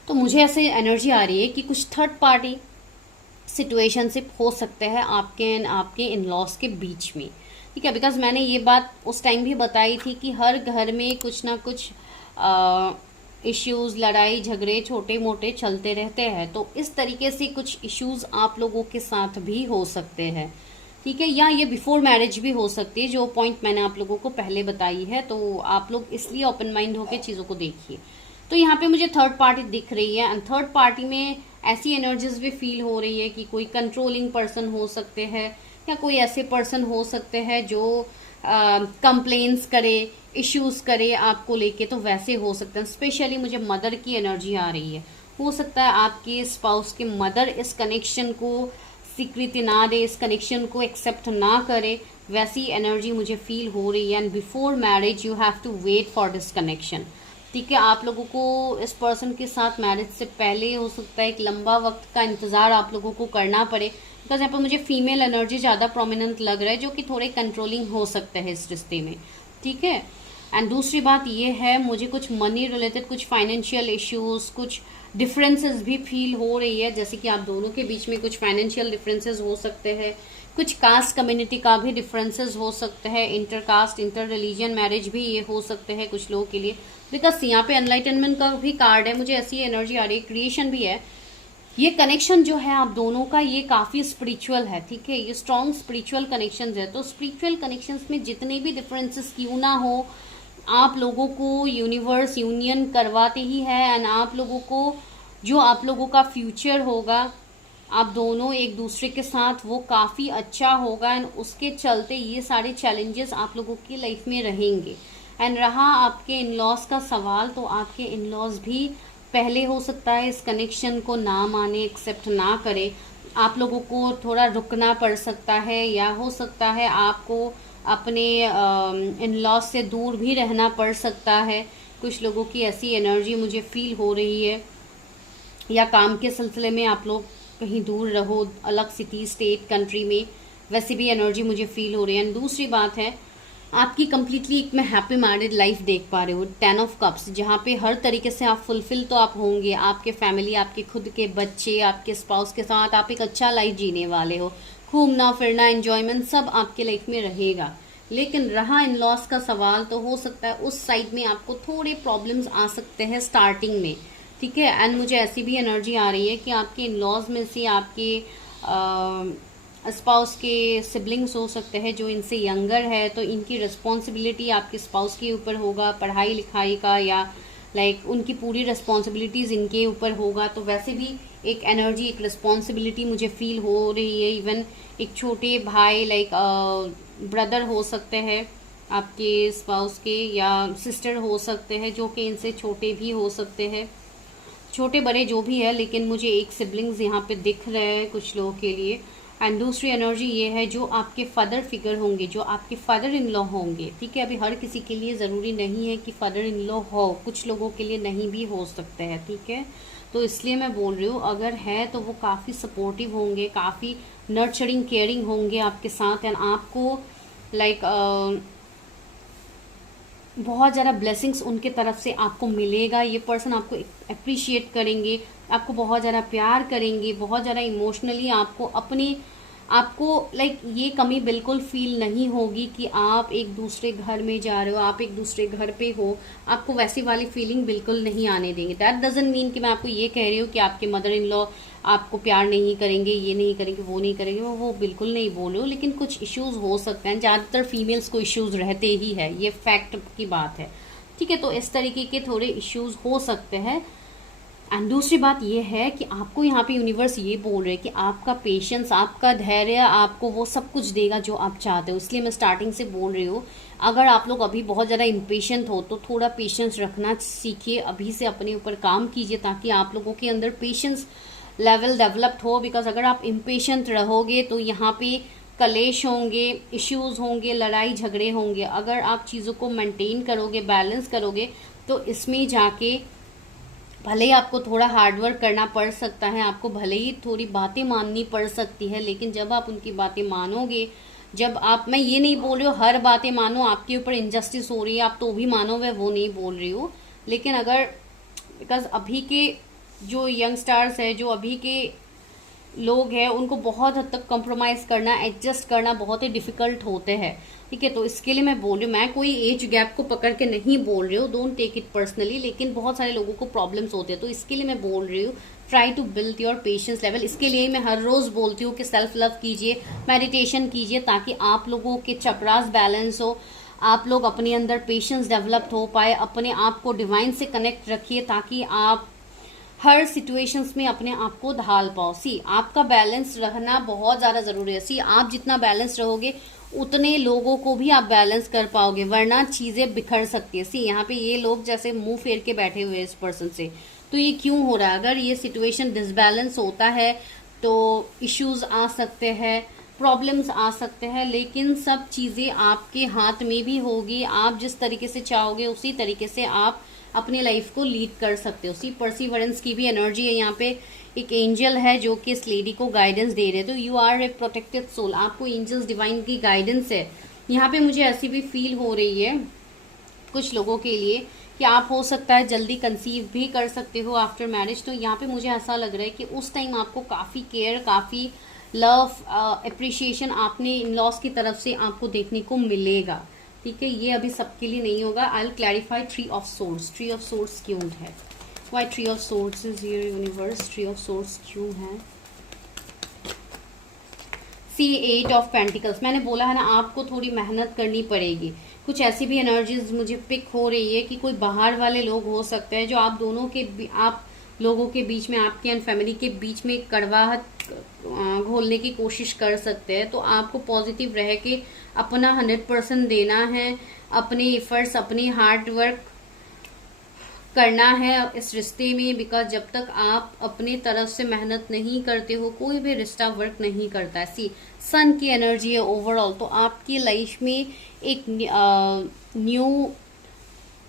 तो मुझे ऐसे एनर्जी आ रही है कि कुछ थर्ड पार्टी सिचुएशनशिप हो सकते हैं आपके इन-लॉज के बीच में। ठीक है, बिकॉज मैंने ये बात उस टाइम भी बताई थी कि हर घर में कुछ ना कुछ इश्यूज, लड़ाई झगड़े छोटे मोटे चलते रहते हैं। तो इस तरीके से कुछ इश्यूज आप लोगों के साथ भी हो सकते हैं। ठीक है, या ये बिफोर मैरिज भी हो सकती है, जो पॉइंट मैंने आप लोगों को पहले बताई है। तो आप लोग इसलिए ओपन माइंड होकर चीज़ों को देखिए। तो यहाँ पे मुझे थर्ड पार्टी दिख रही है एंड थर्ड पार्टी में ऐसी एनर्जीज भी फील हो रही है कि कोई कंट्रोलिंग पर्सन हो सकते हैं या कोई ऐसे पर्सन हो सकते हैं जो कंप्लेंट्स करे, इश्यूज करे आपको लेके, तो वैसे हो सकता है। स्पेशली मुझे मदर की एनर्जी आ रही है, हो सकता है आपके स्पाउस के मदर इस कनेक्शन को स्वीकृति ना दे, इस कनेक्शन को एक्सेप्ट ना करे, वैसी एनर्जी मुझे फील हो रही है। And before marriage you have to wait for this connection, ठीक है। आप लोगों को इस पर्सन के साथ मैरिज से पहले हो सकता है एक लंबा वक्त का इंतजार आप लोगों को करना पड़े, बिकॉज यहाँ पर मुझे फीमेल एनर्जी ज़्यादा प्रोमिनेंट लग रहा है, जो कि थोड़े कंट्रोलिंग हो सकता है इस रिश्ते में, ठीक है। एंड दूसरी बात ये है, मुझे कुछ मनी रिलेटेड, कुछ फाइनेंशियल इश्यूज, कुछ डिफरेंसेस भी फील हो रही है, जैसे कि आप दोनों के बीच में कुछ फाइनेंशियल डिफरेंसेस हो सकते हैं, कुछ कास्ट कम्युनिटी का भी डिफरेंसेस हो सकते हैं, inter caste inter religion marriage भी ये हो सकते हैं कुछ लोगों के लिए, बिकॉज यहाँ पे एनलाइटनमेंट का भी कार्ड है, मुझे ऐसी एनर्जी आ रही है, क्रिएशन भी है। ये कनेक्शन जो है आप दोनों का, ये काफ़ी स्पिरिचुअल है, ठीक है, ये स्ट्रॉन्ग स्पिरिचुअल कनेक्शंस है। तो स्पिरिचुअल कनेक्शंस में जितने भी डिफरेंसेस क्यों ना हो, आप लोगों को यूनिवर्स यूनियन करवाते ही है। एंड आप लोगों को जो आप लोगों का फ्यूचर होगा, आप दोनों एक दूसरे के साथ, वो काफ़ी अच्छा होगा। एंड उसके चलते ये सारे चैलेंजेस आप लोगों की लाइफ में रहेंगे। एंड रहा आपके इन लॉज का सवाल, तो आपके इन लॉज भी पहले हो सकता है इस कनेक्शन को ना माने, एक्सेप्ट ना करे, आप लोगों को थोड़ा रुकना पड़ सकता है, या हो सकता है आपको अपने इन लॉज से दूर भी रहना पड़ सकता है। कुछ लोगों की ऐसी एनर्जी मुझे फील हो रही है, या काम के सिलसिले में आप लोग कहीं दूर रहो, अलग सिटी, स्टेट, कंट्री में, वैसी भी एनर्जी मुझे फील हो रही है। एंड दूसरी बात है, आपकी कंप्लीटली एक मैं हैप्पी मैरिड लाइफ देख पा रही हूँ, 10 ऑफ कप्स, जहाँ पे हर तरीके से आप फुलफिल तो आप होंगे, आपके फैमिली, आपके खुद के बच्चे, आपके स्पाउस के साथ आप एक अच्छा लाइफ जीने वाले हो, घूमना फिरना, एंजॉयमेंट सब आपके लाइफ में रहेगा। लेकिन रहा इन लॉस का सवाल, तो हो सकता है उस साइड में आपको थोड़े प्रॉब्लम्स आ सकते हैं स्टार्टिंग में, ठीक है। एंड मुझे ऐसी भी एनर्जी आ रही है कि आपके इन लॉज में से आपके स्पाउस के सिबलिंग्स हो सकते हैं जो इनसे यंगर है, तो इनकी रिस्पॉन्सिबिलिटी आपके स्पाउस के ऊपर होगा, पढ़ाई लिखाई का, या लाइक उनकी पूरी रिस्पॉन्सिबिलिटीज़ इनके ऊपर होगा। तो वैसे भी एक एनर्जी, एक रिस्पॉन्सिबिलिटी मुझे फील हो रही है। इवन एक छोटे भाई, लाइक ब्रदर हो सकते हैं आपके स्पाउस के, या सिस्टर हो सकते हैं जो कि इनसे छोटे भी हो सकते हैं, छोटे बड़े जो भी है, लेकिन मुझे एक सिबलिंग्स यहाँ पे दिख रहे हैं कुछ लोगों के लिए। एंड दूसरी एनर्जी ये है, जो आपके फादर फिगर होंगे, जो आपके फादर इन लॉ होंगे, ठीक है। अभी हर किसी के लिए ज़रूरी नहीं है कि फादर इन लॉ हो, कुछ लोगों के लिए नहीं भी हो सकते हैं, ठीक है। तो इसलिए मैं बोल रही हूँ, अगर है तो वो काफ़ी सपोर्टिव होंगे, काफ़ी नर्चरिंग केयरिंग होंगे आपके साथ। एंड आपको लाइक बहुत ज़्यादा ब्लेसिंग्स उनके तरफ से आपको मिलेगा। ये पर्सन आपको अप्रिशिएट करेंगे, आपको बहुत ज़्यादा प्यार करेंगे, बहुत ज़्यादा इमोशनली आपको लाइक ये कमी बिल्कुल फील नहीं होगी कि आप एक दूसरे घर में जा रहे हो, आप एक दूसरे घर पे हो, आपको वैसी वाली फीलिंग बिल्कुल नहीं आने देंगे। दैट डजंट मीन कि मैं आपको ये कह रही हूँ कि आपके मदर इन लॉ आपको प्यार नहीं करेंगे, ये नहीं करेंगे, वो नहीं करेंगे, वो बिल्कुल नहीं बोल रही हूँ। लेकिन कुछ इश्यूज हो सकते हैं, ज़्यादातर फीमेल्स को इश्यूज रहते ही है, ये फैक्ट की बात है, ठीक है। तो इस तरीके के थोड़े इश्यूज हो सकते हैं। एंड दूसरी बात ये है कि आपको यहाँ पे यूनिवर्स ये बोल रहे हैं कि आपका पेशेंस, आपका धैर्य आपको वो सब कुछ देगा जो आप चाहते हो। इसलिए मैं स्टार्टिंग से बोल रही हूँ, अगर आप लोग अभी बहुत ज़्यादा इम्पेशेंट हो तो थोड़ा पेशेंस रखना सीखिए, अभी से अपने ऊपर काम कीजिए, ताकि आप लोगों के अंदर पेशेंस लेवल डेवलप्ड हो। बिकॉज अगर आप इम्पेशेंट रहोगे तो यहाँ पे कलेश होंगे, इश्यूज होंगे, लड़ाई झगड़े होंगे। अगर आप चीज़ों को मेंटेन करोगे, बैलेंस करोगे, तो इसमें जाके भले ही आपको थोड़ा हार्डवर्क करना पड़ सकता है, आपको भले ही थोड़ी बातें माननी पड़ सकती है, लेकिन जब आप उनकी बातें मानोगे, जब आप, मैं ये नहीं बोल रही हूँ हर बातें मानो, आपके ऊपर इनजस्टिस हो रही है आप तो भी मानो, मैं वो नहीं बोल रही हूँ। लेकिन अगर, बिकॉज अभी के जो यंग स्टार्स है, जो अभी के लोग हैं, उनको बहुत हद तक कॉम्प्रोमाइज़ करना, एडजस्ट करना बहुत ही डिफिकल्ट होते हैं, ठीक है। तो इसके लिए मैं बोल रही हूँ, मैं कोई एज गैप को पकड़ के नहीं बोल रही हूँ, डोंट टेक इट पर्सनली, लेकिन बहुत सारे लोगों को प्रॉब्लम्स होते हैं, तो इसके लिए मैं बोल रही हूँ, try to build your patience level. इसके लिए मैं हर रोज़ बोलती हूँ कि सेल्फ लव कीजिए, मेडिटेशन कीजिए, ताकि आप लोगों के चक्रास बैलेंस हो, आप लोग अपने अंदर पेशेंस डेवलप हो पाए, अपने आप को डिवाइन से कनेक्ट रखिए, ताकि आप हर सिचुएशंस में अपने आप को ढाल पाओ। सी आपका बैलेंस रहना बहुत ज़्यादा ज़रूरी है। सी आप जितना बैलेंस रहोगे उतने लोगों को भी आप बैलेंस कर पाओगे, वरना चीज़ें बिखर सकती है। सी यहाँ पे ये लोग जैसे मुंह फेर के बैठे हुए इस पर्सन से, तो ये क्यों हो रहा है? अगर ये सिचुएशन डिसबैलेंस होता है तो इश्यूज आ सकते हैं, प्रॉब्लम्स आ सकते हैं, लेकिन सब चीज़ें आपके हाथ में भी होगी। आप जिस तरीके से चाहोगे उसी तरीके से आप अपने लाइफ को लीड कर सकते हो। सी परसिवरेंस की भी एनर्जी है यहाँ पे। एक एंजल है जो कि इस लेडी को गाइडेंस दे रहे हैं। तो you are a protected soul, आपको एंजल्स डिवाइन की गाइडेंस है। यहाँ पे मुझे ऐसी भी फील हो रही है कुछ लोगों के लिए कि आप हो सकता है जल्दी कंसीव भी कर सकते हो आफ्टर मैरिज। तो यहाँ पे मुझे ऐसा लग रहा है कि उस टाइम आपको काफ़ी केयर, काफ़ी लव, अप्रिशिएशन आपने इन लॉज की तरफ से आपको देखने को मिलेगा। ठीक है, ये अभी सबके लिए नहीं होगा। I will clarify three of swords. Three of swords क्यों है? Why three of swords is here universe? थ्री ऑफ सोर्ड्स क्यों है? See eight of pentacles. मैंने बोला है ना, आपको थोड़ी मेहनत करनी पड़ेगी। कुछ ऐसी भी एनर्जीज मुझे पिक हो रही है कि कोई बाहर वाले लोग हो सकते हैं जो आप दोनों के आप लोगों के बीच में, आपके एंड फैमिली के बीच में कड़वाहट घोलने की कोशिश कर सकते हैं। तो आपको पॉजिटिव रह के अपना 100% देना है, अपने एफर्ट्स, अपनी हार्ड वर्क करना है इस रिश्ते में। बिकॉज जब तक आप अपने तरफ से मेहनत नहीं करते हो कोई भी रिश्ता वर्क नहीं करता है। सी सन की एनर्जी है ओवरऑल, तो आपकी लाइफ में एक न्यू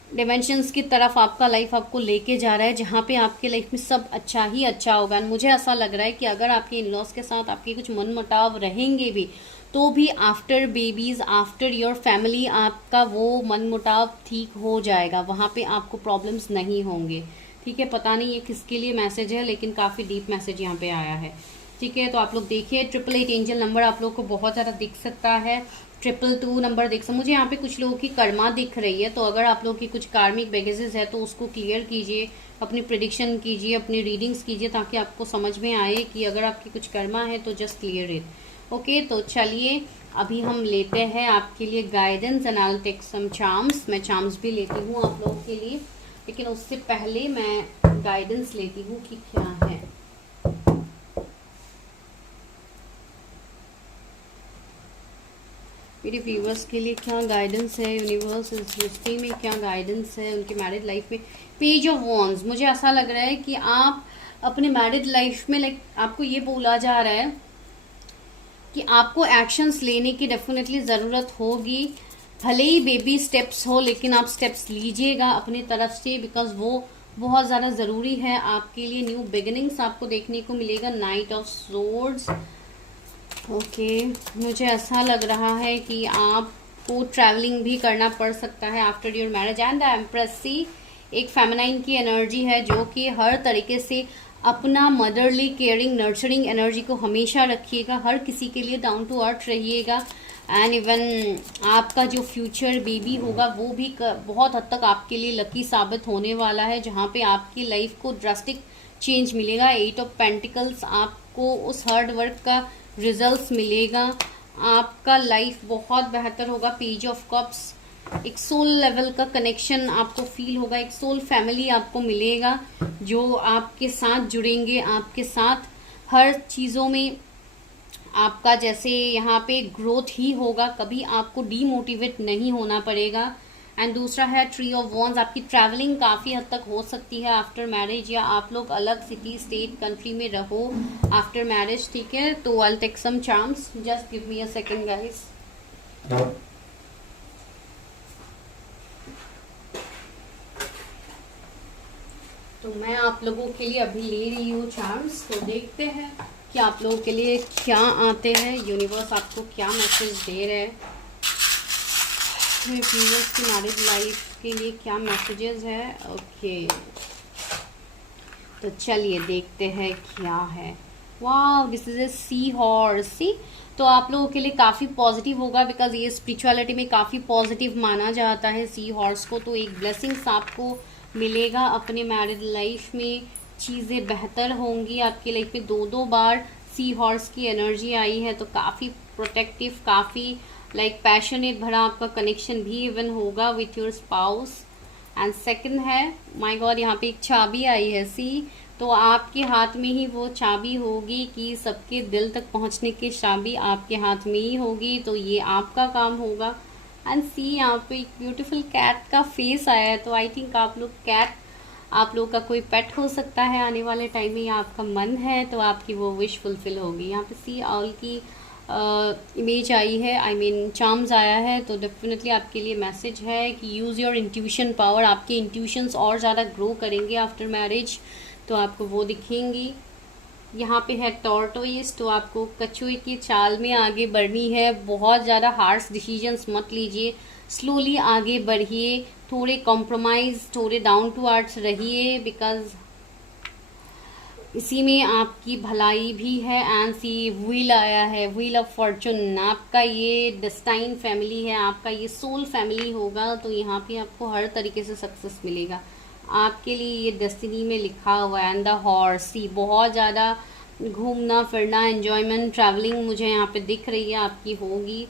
डिमेंशंस की तरफ आपका लाइफ आपको लेके जा रहा है, जहाँ पे आपके लाइफ में सब अच्छा ही अच्छा होगा। मुझे ऐसा लग रहा है कि अगर आपके इन लॉज के साथ आपके कुछ मनमुटाव रहेंगे भी, तो भी after babies, after your family, आपका वो मनमुटाव ठीक हो जाएगा। वहाँ पे आपको प्रॉब्लम्स नहीं होंगे। ठीक है, पता नहीं ये किसके लिए मैसेज है, लेकिन काफ़ी डीप मैसेज यहाँ पे आया है। ठीक है, तो आप लोग देखिए 888 एंजल नंबर आप लोग को बहुत ज़्यादा दिख सकता है। 222 नंबर देख सकते। मुझे यहाँ पे कुछ लोगों की कर्मा दिख रही है, तो अगर आप लोग की कुछ कार्मिक बैगेजेस है तो उसको क्लियर कीजिए, अपनी प्रिडिक्शन कीजिए, अपनी रीडिंग्स कीजिए, ताकि आपको समझ में आए कि अगर आपकी कुछ कर्मा है तो जस्ट क्लियर इट। ओके, तो चलिए अभी हम लेते हैं आपके लिए guidance and I will take some charms. मैं चार्म्स भी लेती हूँ आप लोगों के लिए, लेकिन उससे पहले मैं गाइडेंस लेती हूँ कि क्या है। मेरे व्यूवर्स के लिए क्या गाइडेंस है, यूनिवर्स इस रिश्ते में क्या गाइडेंस है, उनके मैरिड लाइफ में। पेज ऑफ वॉन्ड्स, मुझे ऐसा लग रहा है कि आप अपने मैरिड लाइफ में आपको ये बोला जा रहा है कि आपको एक्शंस लेने की डेफिनेटली ज़रूरत होगी। भले ही बेबी स्टेप्स हो, लेकिन आप स्टेप्स लीजिएगा अपनी तरफ से, बिकॉज वो बहुत ज़्यादा ज़रूरी है आपके लिए। न्यू बिगिनिंग्स आपको देखने को मिलेगा। Night of swords. ओके, मुझे ऐसा लग रहा है कि आपको ट्रैवलिंग भी करना पड़ सकता है after your marriage. And the empress, see एक फेमिनाइन की एनर्जी है जो कि हर तरीके से अपना मदरली केयरिंग नर्चरिंग एनर्जी को हमेशा रखिएगा। हर किसी के लिए डाउन टू अर्थ रहिएगा। एंड इवन आपका जो फ्यूचर बेबी होगा वो भी बहुत हद तक आपके लिए लकी साबित होने वाला है, जहाँ पे आपकी लाइफ को ड्रास्टिक चेंज मिलेगा। 8 ऑफ पेंटिकल्स, आपको उस हार्ड वर्क का रिजल्ट्स मिलेगा। आपका लाइफ बहुत बेहतर होगा। पेज ऑफ कप्स, एक सोल लेवल का कनेक्शन आपको फील होगा। एक सोल फैमिली आपको मिलेगा जो आपके साथ जुड़ेंगे, आपके साथ हर चीज़ों में आपका जैसे यहाँ पे ग्रोथ ही होगा। कभी आपको डीमोटिवेट नहीं होना पड़ेगा। एंड दूसरा है ट्री ऑफ वॉन्ड्स, आपकी ट्रैवलिंग काफ़ी हद तक हो सकती है आफ्टर मैरिज, या आप लोग अलग सिटी स्टेट कंट्री में रहो आफ्टर मैरिज। ठीक है, तो I will take some charms, just give me a second guys. तो मैं आप लोगों के लिए अभी ले रही हूँ चार्म्स, तो देखते हैं कि आप लोगों के लिए क्या आते हैं, यूनिवर्स आपको क्या मैसेज दे रहे हैं, व्यूअर्स की मैरिज लाइफ के लिए क्या मैसेजेस है। ओके, तो चलिए देखते हैं क्या है। वाह, this is a sea horse. See, तो आप लोगों के लिए काफ़ी पॉजिटिव होगा, बिकॉज ये स्पिरिचुअलिटी में काफ़ी पॉजिटिव माना जाता है सी हॉर्स को। तो एक ब्लेसिंग्स आपको मिलेगा अपने मैरिड लाइफ में, चीज़ें बेहतर होंगी आपकी लाइफ में। 2 बार सी हॉर्स की एनर्जी आई है, तो काफ़ी प्रोटेक्टिव, काफ़ी पैशनेट भरा आपका कनेक्शन भी इवन होगा with your spouse. And second है, माय गॉड, यहाँ पे एक चाबी आई है। सी तो आपके हाथ में ही वो चाबी होगी कि सबके दिल तक पहुंचने की चाबी आपके हाथ में ही होगी, तो ये आपका काम होगा। एंड सी यहाँ पे एक ब्यूटीफुल कैट का फेस आया है, तो आई थिंक आप लोग कैट, आप लोग का कोई पेट हो सकता है आने वाले टाइम में, या आपका मन है तो आपकी वो विश फुलफिल होगी। यहाँ पे सी ऑल की इमेज आई है, आई मीन चार्म्स आया है, तो डेफिनेटली आपके लिए मैसेज है कि यूज़ योर इंट्यूशन पावर। आपके इंट्यूशंस और ज़्यादा ग्रो करेंगे आफ्टर मैरिज, तो आपको वो दिखेंगी। यहाँ पे है टॉर्टोइस, तो आपको कछुए की चाल में आगे बढ़नी है। बहुत ज़्यादा हार्श डिसीजंस मत लीजिए, स्लोली आगे बढ़िए, थोड़े कॉम्प्रोमाइज़, थोड़े डाउन टू अर्थ रहिए, बिकॉज इसी में आपकी भलाई भी है। एंड सी व्हील आया है, व्हील ऑफ फॉर्चून। आपका ये डेस्टाइन फैमिली है, आपका ये सोल फैमिली होगा, तो यहाँ पे आपको हर तरीके से सक्सेस मिलेगा। आपके लिए ये डेस्टिनी में लिखा हुआ है। एंड द हॉर्स, सी बहुत ज़्यादा घूमना फिरना, एन्जॉयमेंट, ट्रैवलिंग मुझे यहाँ पे दिख रही है आपकी होगी।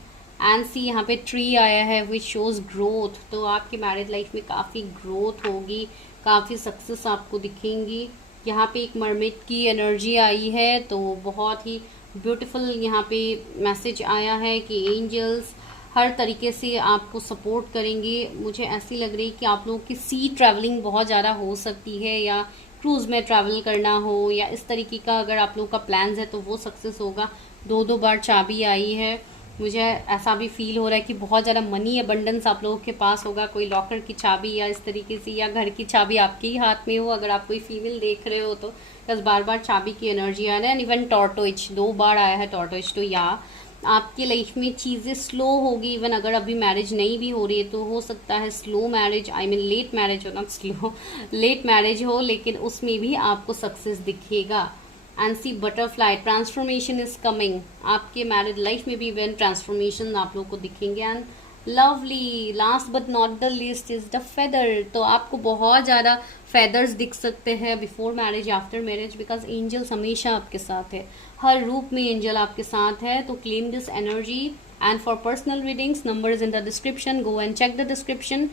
एंड सी यहाँ पे ट्री आया है विच शोज़ ग्रोथ, तो आपकी मैरिड लाइफ में काफ़ी ग्रोथ होगी, काफ़ी सक्सेस आपको दिखेंगी। यहाँ पे एक मरमेड की एनर्जी आई है, तो बहुत ही ब्यूटीफुल यहाँ पे मैसेज आया है कि एंजल्स हर तरीके से आपको सपोर्ट करेंगे। मुझे ऐसी लग रही है कि आप लोगों की सी ट्रैवलिंग बहुत ज़्यादा हो सकती है, या क्रूज़ में ट्रैवल करना हो, या इस तरीके का अगर आप लोगों का प्लान्स है तो वो सक्सेस होगा। 2 बार चाबी आई है, मुझे ऐसा भी फील हो रहा है कि बहुत ज़्यादा मनी अबंडेंस आप लोगों के पास होगा। कोई लॉकर की चाबी या इस तरीके से, या घर की चाबी आपके ही हाथ में हो अगर आप कोई फीमेल देख रहे हो तो, बस बार बार चाबी की एनर्जी आ रहा है। एंड इवन टॉर्टोइज 2 बार आया है टॉर्टोइज, तो या आपकी लाइफ में चीज़ें स्लो होगी। इवन अगर अभी मैरिज नहीं भी हो रही है तो हो सकता है slow marriage, I mean late marriage हो, नॉट स्लो, लेट मैरिज हो, लेकिन उसमें भी आपको सक्सेस दिखेगा। And see butterfly, transformation is coming. आपके मैरिड लाइफ में भी इवन ट्रांसफॉर्मेशन आप लोग को दिखेंगे। And lovely, last but not the least is the feather, तो आपको बहुत ज़्यादा फेदर्स दिख सकते हैं before marriage, after marriage, because angels हमेशा आपके साथ है, हर रूप में एंजल आपके साथ है। तो claim this energy. And for personal readings, number is in the description, go and check the description.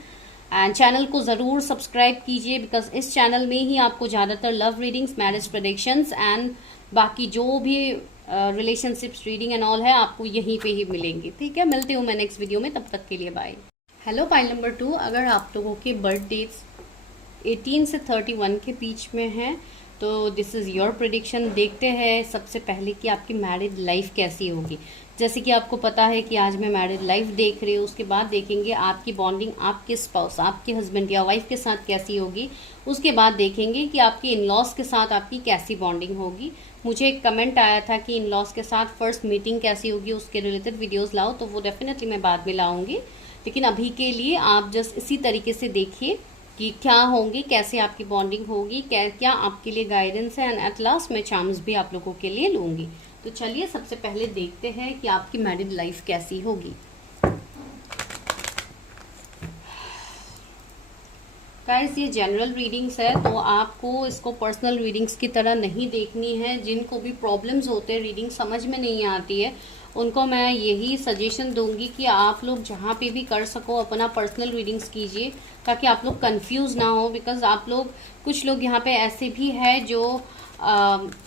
And channel को ज़रूर सब्सक्राइब कीजिए, बिकॉज इस चैनल में ही आपको ज़्यादातर love readings, marriage predictions and बाकी जो भी रिलेशनशिप्स रीडिंग एंड ऑल है आपको यहीं पे ही मिलेंगी। ठीक है, मिलती हूँ मैं नेक्स्ट वीडियो में, तब तक के लिए बाय। हेलो पाइल नंबर 2, अगर आप लोगों के बर्थ डेट्स 18 से 31 के बीच में हैं तो दिस इज़ योर प्रेडिक्शन। देखते हैं सबसे पहले कि आपकी मैरिड लाइफ कैसी होगी। जैसे कि आपको पता है कि आज मैं मैरिड लाइफ देख रही हूँ, उसके बाद देखेंगे आपकी बॉन्डिंग आपके स्पाउस, आपके हस्बैंड या वाइफ के साथ कैसी होगी। उसके बाद देखेंगे कि आपके इन लॉज के साथ आपकी कैसी बॉन्डिंग होगी। मुझे एक कमेंट आया था कि इन लॉज के साथ फर्स्ट मीटिंग कैसी होगी, उसके रिलेटेड वीडियोज़ लाओ, तो वो डेफिनेटली मैं बाद में लाऊंगी। लेकिन अभी के लिए आप जस्ट इसी तरीके से देखिए कि क्या होंगे, कैसे आपकी बॉन्डिंग होगी, क्या क्या आपके लिए गाइडेंस है। एंड एट लास्ट मैं चार्म्स भी आप लोगों के लिए लूँगी। तो चलिए सबसे पहले देखते हैं कि आपकी मैरिड लाइफ कैसी होगी। गाइस, ये जनरल रीडिंग्स है, तो आपको इसको पर्सनल रीडिंग्स की तरह नहीं देखनी है। जिनको भी प्रॉब्लम्स होते हैं, रीडिंग समझ में नहीं आती है, उनको मैं यही सजेशन दूंगी कि आप लोग जहाँ पे भी कर सको अपना पर्सनल रीडिंग्स कीजिए, ताकि आप लोग कंफ्यूज ना हो। बिकॉज आप लोग, कुछ लोग यहाँ पे ऐसे भी है जो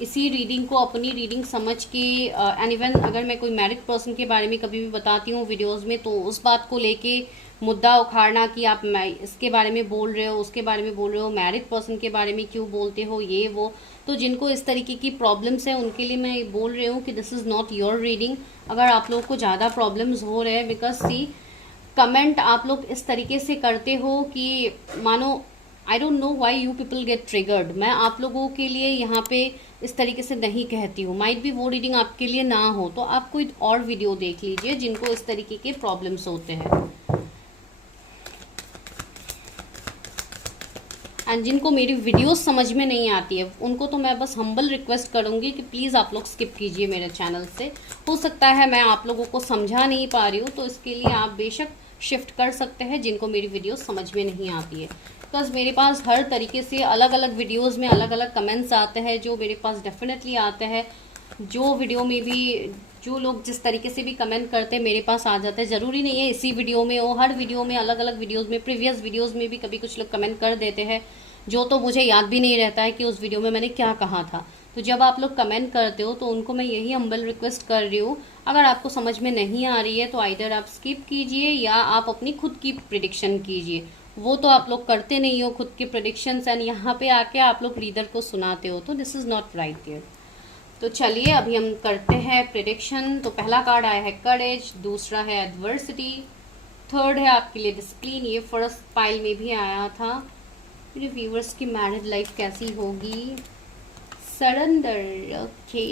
इसी रीडिंग को अपनी रीडिंग समझ के, एंड इवन अगर मैं कोई मैरिड पर्सन के बारे में कभी भी बताती हूँ वीडियोस में, तो उस बात को लेके मुद्दा उखाड़ना कि आप इसके बारे में बोल रहे हो, उसके बारे में बोल रहे हो, मैरिड पर्सन के बारे में क्यों बोलते हो, ये वो। तो जिनको इस तरीके की प्रॉब्लम्स है उनके लिए मैं बोल रही हूँ कि this is not your reading. अगर आप लोग को ज़्यादा प्रॉब्लम्स हो रहे हैं, बिकॉज सी कमेंट आप लोग इस तरीके से करते हो कि मानो, I don't know why you people get triggered. मैं आप लोगों के लिए यहाँ पे इस तरीके से नहीं कहती हूँ, माइट भी वो रीडिंग आपके लिए ना हो, तो आप कोई और वीडियो देख लीजिए जिनको इस तरीके के प्रॉब्लम्स होते हैं। एंड जिनको मेरी वीडियोस समझ में नहीं आती है उनको तो मैं बस हम्बल रिक्वेस्ट करूंगी कि प्लीज़ आप लोग स्किप कीजिए मेरे चैनल से। हो सकता है मैं आप लोगों को समझा नहीं पा रही हूँ, तो इसके लिए आप बेशक शिफ्ट कर सकते हैं जिनको मेरी वीडियोस समझ में नहीं आती है। बिकॉज मेरे पास हर तरीके से अलग अलग वीडियोज़ में अलग अलग कमेंट्स आते हैं, जो मेरे पास डेफिनेटली आते हैं। जो वीडियो में भी जो लोग जिस तरीके से भी कमेंट करते हैं मेरे पास आ जाते हैं। ज़रूरी नहीं है इसी वीडियो में हो, हर वीडियो में, अलग अलग वीडियोज़ में, प्रीवियस वीडियोज़ में भी कभी कुछ लोग कमेंट कर देते हैं। जो तो मुझे याद भी नहीं रहता है कि उस वीडियो में मैंने क्या कहा था। तो जब आप लोग कमेंट करते हो तो उनको मैं यही हम्बल रिक्वेस्ट कर रही हूँ, अगर आपको समझ में नहीं आ रही है तो आइदर आप स्किप कीजिए या आप अपनी खुद की प्रिडिक्शन कीजिए। वो तो आप लोग करते नहीं हो खुद के प्रिडिक्शंस, एंड यहाँ पे आके आप लोग रीडर को सुनाते हो, तो this is not right there. तो चलिए अभी हम करते हैं प्रिडिक्शन। तो पहला कार्ड आया है करेज, दूसरा है एडवर्सिटी, थर्ड है आपके लिए डिसिप्लिन। ये फर्स्ट पाइल में भी आया था। मेरे व्यूवर्स की मैरिड लाइफ कैसी होगी? Surrender, okay.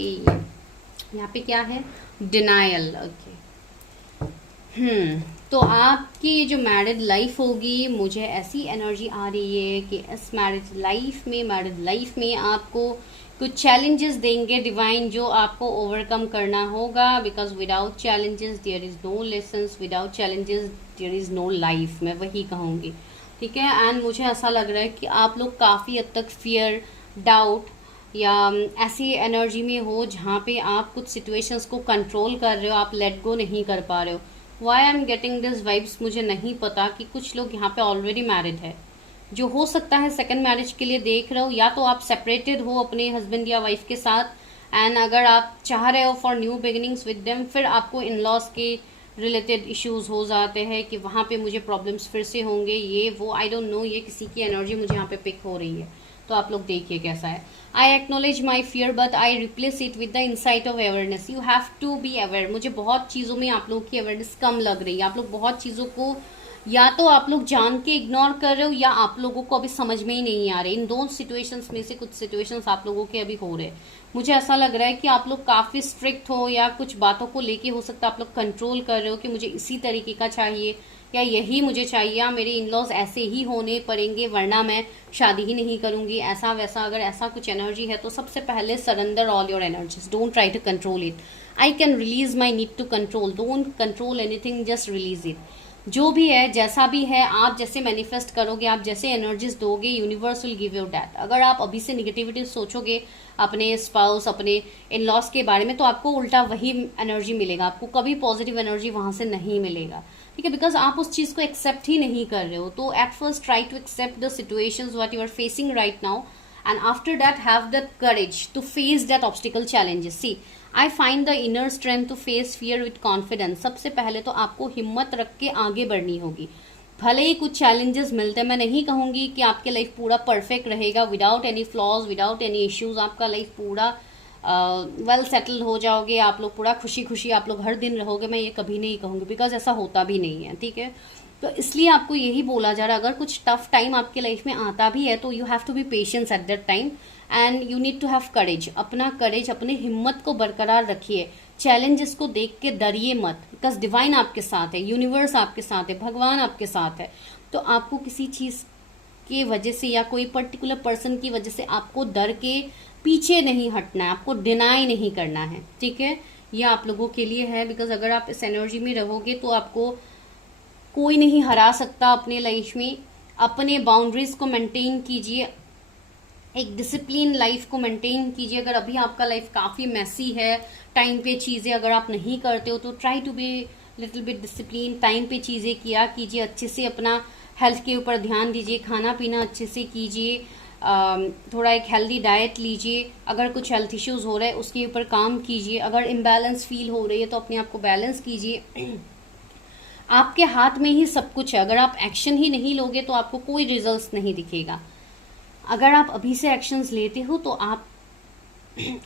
यहाँ पे क्या है? Denial, okay. तो आपकी जो मैरिड लाइफ होगी, मुझे ऐसी एनर्जी आ रही है कि इस मैरिड लाइफ में आपको कुछ चैलेंजेस देंगे डिवाइन, जो आपको ओवरकम करना होगा। Because without challenges there is no lessons, without challenges there is no life, मैं वही कहूँगी, ठीक है। एंड मुझे ऐसा लग रहा है कि आप लोग काफ़ी हद तक फियर, डाउट या ऐसी एनर्जी में हो जहाँ पे आप कुछ सिचुएशंस को कंट्रोल कर रहे हो, आप लेट गो नहीं कर पा रहे हो। Why I am getting this vibes मुझे नहीं पता, कि कुछ लोग यहाँ पे ऑलरेडी मैरिड है, जो हो सकता है सेकंड मैरिज के लिए देख रहे हो, या तो आप सेपरेटेड हो अपने हस्बैंड या वाइफ के साथ, एंड अगर आप चाह रहे हो for new beginnings with them, फिर आपको इन लॉज के रिलेटेड इश्यूज हो जाते हैं कि वहाँ पे मुझे प्रॉब्लम्स फिर से होंगे, ये वो, आई डोंट नो, ये किसी की एनर्जी मुझे यहाँ पे पिक हो रही है। तो आप लोग देखिए कैसा है। I acknowledge my fear but I replace it with the insight of awareness. You have to be aware. मुझे बहुत चीज़ों में आप लोगों की अवेयरनेस कम लग रही है। आप लोग बहुत चीज़ों को या तो आप लोग जान के इग्नोर कर रहे हो, या आप लोगों को अभी समझ में ही नहीं आ रहे। इन दोनों सिचुएशंस में से कुछ सिचुएशंस आप लोगों के अभी हो रहे हैं। मुझे ऐसा लग रहा है कि आप लोग काफ़ी स्ट्रिक्ट हो, या कुछ बातों को लेके हो सकता है आप लोग कंट्रोल कर रहे हो कि मुझे इसी तरीके का चाहिए, या यही मुझे चाहिए, या मेरे इन लॉज ऐसे ही होने पड़ेंगे वरना मैं शादी ही नहीं करूंगी, ऐसा वैसा। अगर ऐसा कुछ एनर्जी है तो सबसे पहले surrender all your energies, don't try to control it. I can release my need to control, don't control anything, just release it. जो भी है, जैसा भी है, आप जैसे मैनिफेस्ट करोगे, आप जैसे एनर्जीज दोगे, universe will give you that. अगर आप अभी से निगेटिविटी सोचोगे अपने स्पाउस, अपने इन लॉस के बारे में, तो आपको उल्टा वही एनर्जी मिलेगा, आपको कभी पॉजिटिव एनर्जी वहां से नहीं मिलेगा, ठीक है। बिकॉज आप उस चीज को एक्सेप्ट ही नहीं कर रहे हो। तो at first try to accept the situations what you are facing right now, and after that have the courage to face that obstacle challenges. See, I find the inner strength to face fear with confidence. सबसे पहले तो आपको हिम्मत रख के आगे बढ़नी होगी। भले ही कुछ चैलेंजेस मिलते हैं, मैं नहीं कहूंगी कि आपके लाइफ पूरा परफेक्ट रहेगा, without any flaws, without any issues, आपका लाइफ पूरा वेल सेटल हो जाओगे, आप लोग पूरा खुशी खुशी आप लोग हर दिन रहोगे, मैं ये कभी नहीं कहूँगी, बिकॉज ऐसा होता भी नहीं है, ठीक है। तो इसलिए आपको यही बोला जा रहा है, अगर कुछ टफ टाइम आपके लाइफ में आता भी है तो you have to be patience at that time, and you need to have courage. अपना करेज, अपने हिम्मत को बरकरार रखिए, चैलेंजेस को देख के डरिए मत, बिकॉज डिवाइन आपके साथ है, यूनिवर्स आपके साथ है, भगवान आपके साथ है। तो आपको किसी चीज की वजह से या कोई पर्टिकुलर पर्सन की वजह से आपको डर के पीछे नहीं हटना है, आपको डिनाई नहीं करना है, ठीक है। यह आप लोगों के लिए है, बिकॉज अगर आप इस एनर्जी में रहोगे तो आपको कोई नहीं हरा सकता अपने लाइफ में। अपने बाउंड्रीज को मेंटेन कीजिए, एक डिसिप्लिन लाइफ को मेंटेन कीजिए। अगर अभी आपका लाइफ काफ़ी मैसी है, टाइम पे चीज़ें अगर आप नहीं करते हो, तो try to be little bit discipline, time पे चीज़ें किया कीजिए, अच्छे से अपना हेल्थ के ऊपर ध्यान दीजिए, खाना पीना अच्छे से कीजिए, थोड़ा एक हेल्दी डाइट लीजिए। अगर कुछ हेल्थ इश्यूज़ हो रहे हैं उसके ऊपर काम कीजिए। अगर इम्बैलेंस फील हो रही है तो अपने आप को बैलेंस कीजिए। आपके हाथ में ही सब कुछ है, अगर आप एक्शन ही नहीं लोगे तो आपको कोई रिजल्ट्स नहीं दिखेगा। अगर आप अभी से एक्शंस लेते हो तो आप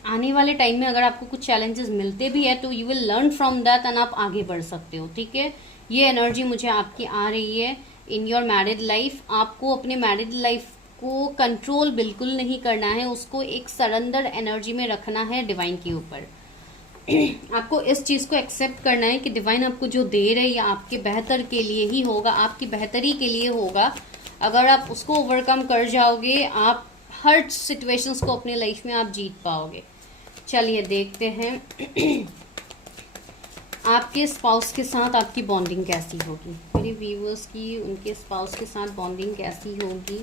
आने वाले टाइम में अगर आपको कुछ चैलेंजेस मिलते भी है तो you will learn from that and आप आगे बढ़ सकते हो, ठीक है। ये एनर्जी मुझे आपकी आ रही है इन योर मैरिड लाइफ। आपको अपने मैरिड लाइफ को कंट्रोल बिल्कुल नहीं करना है, उसको एक सरेंडर एनर्जी में रखना है डिवाइन के ऊपर। आपको इस चीज को एक्सेप्ट करना है कि डिवाइन आपको जो दे रहे हैं या आपके बेहतर के लिए ही होगा, आपकी बेहतरी के लिए होगा। अगर आप उसको ओवरकम कर जाओगे, आप हर सिचुएशंस को अपने लाइफ में आप जीत पाओगे। चलिए देखते हैं आपके स्पाउस के साथ आपकी बॉन्डिंग कैसी होगी। मेरे व्यूअर्स की उनके स्पाउस के साथ बॉन्डिंग कैसी होगी।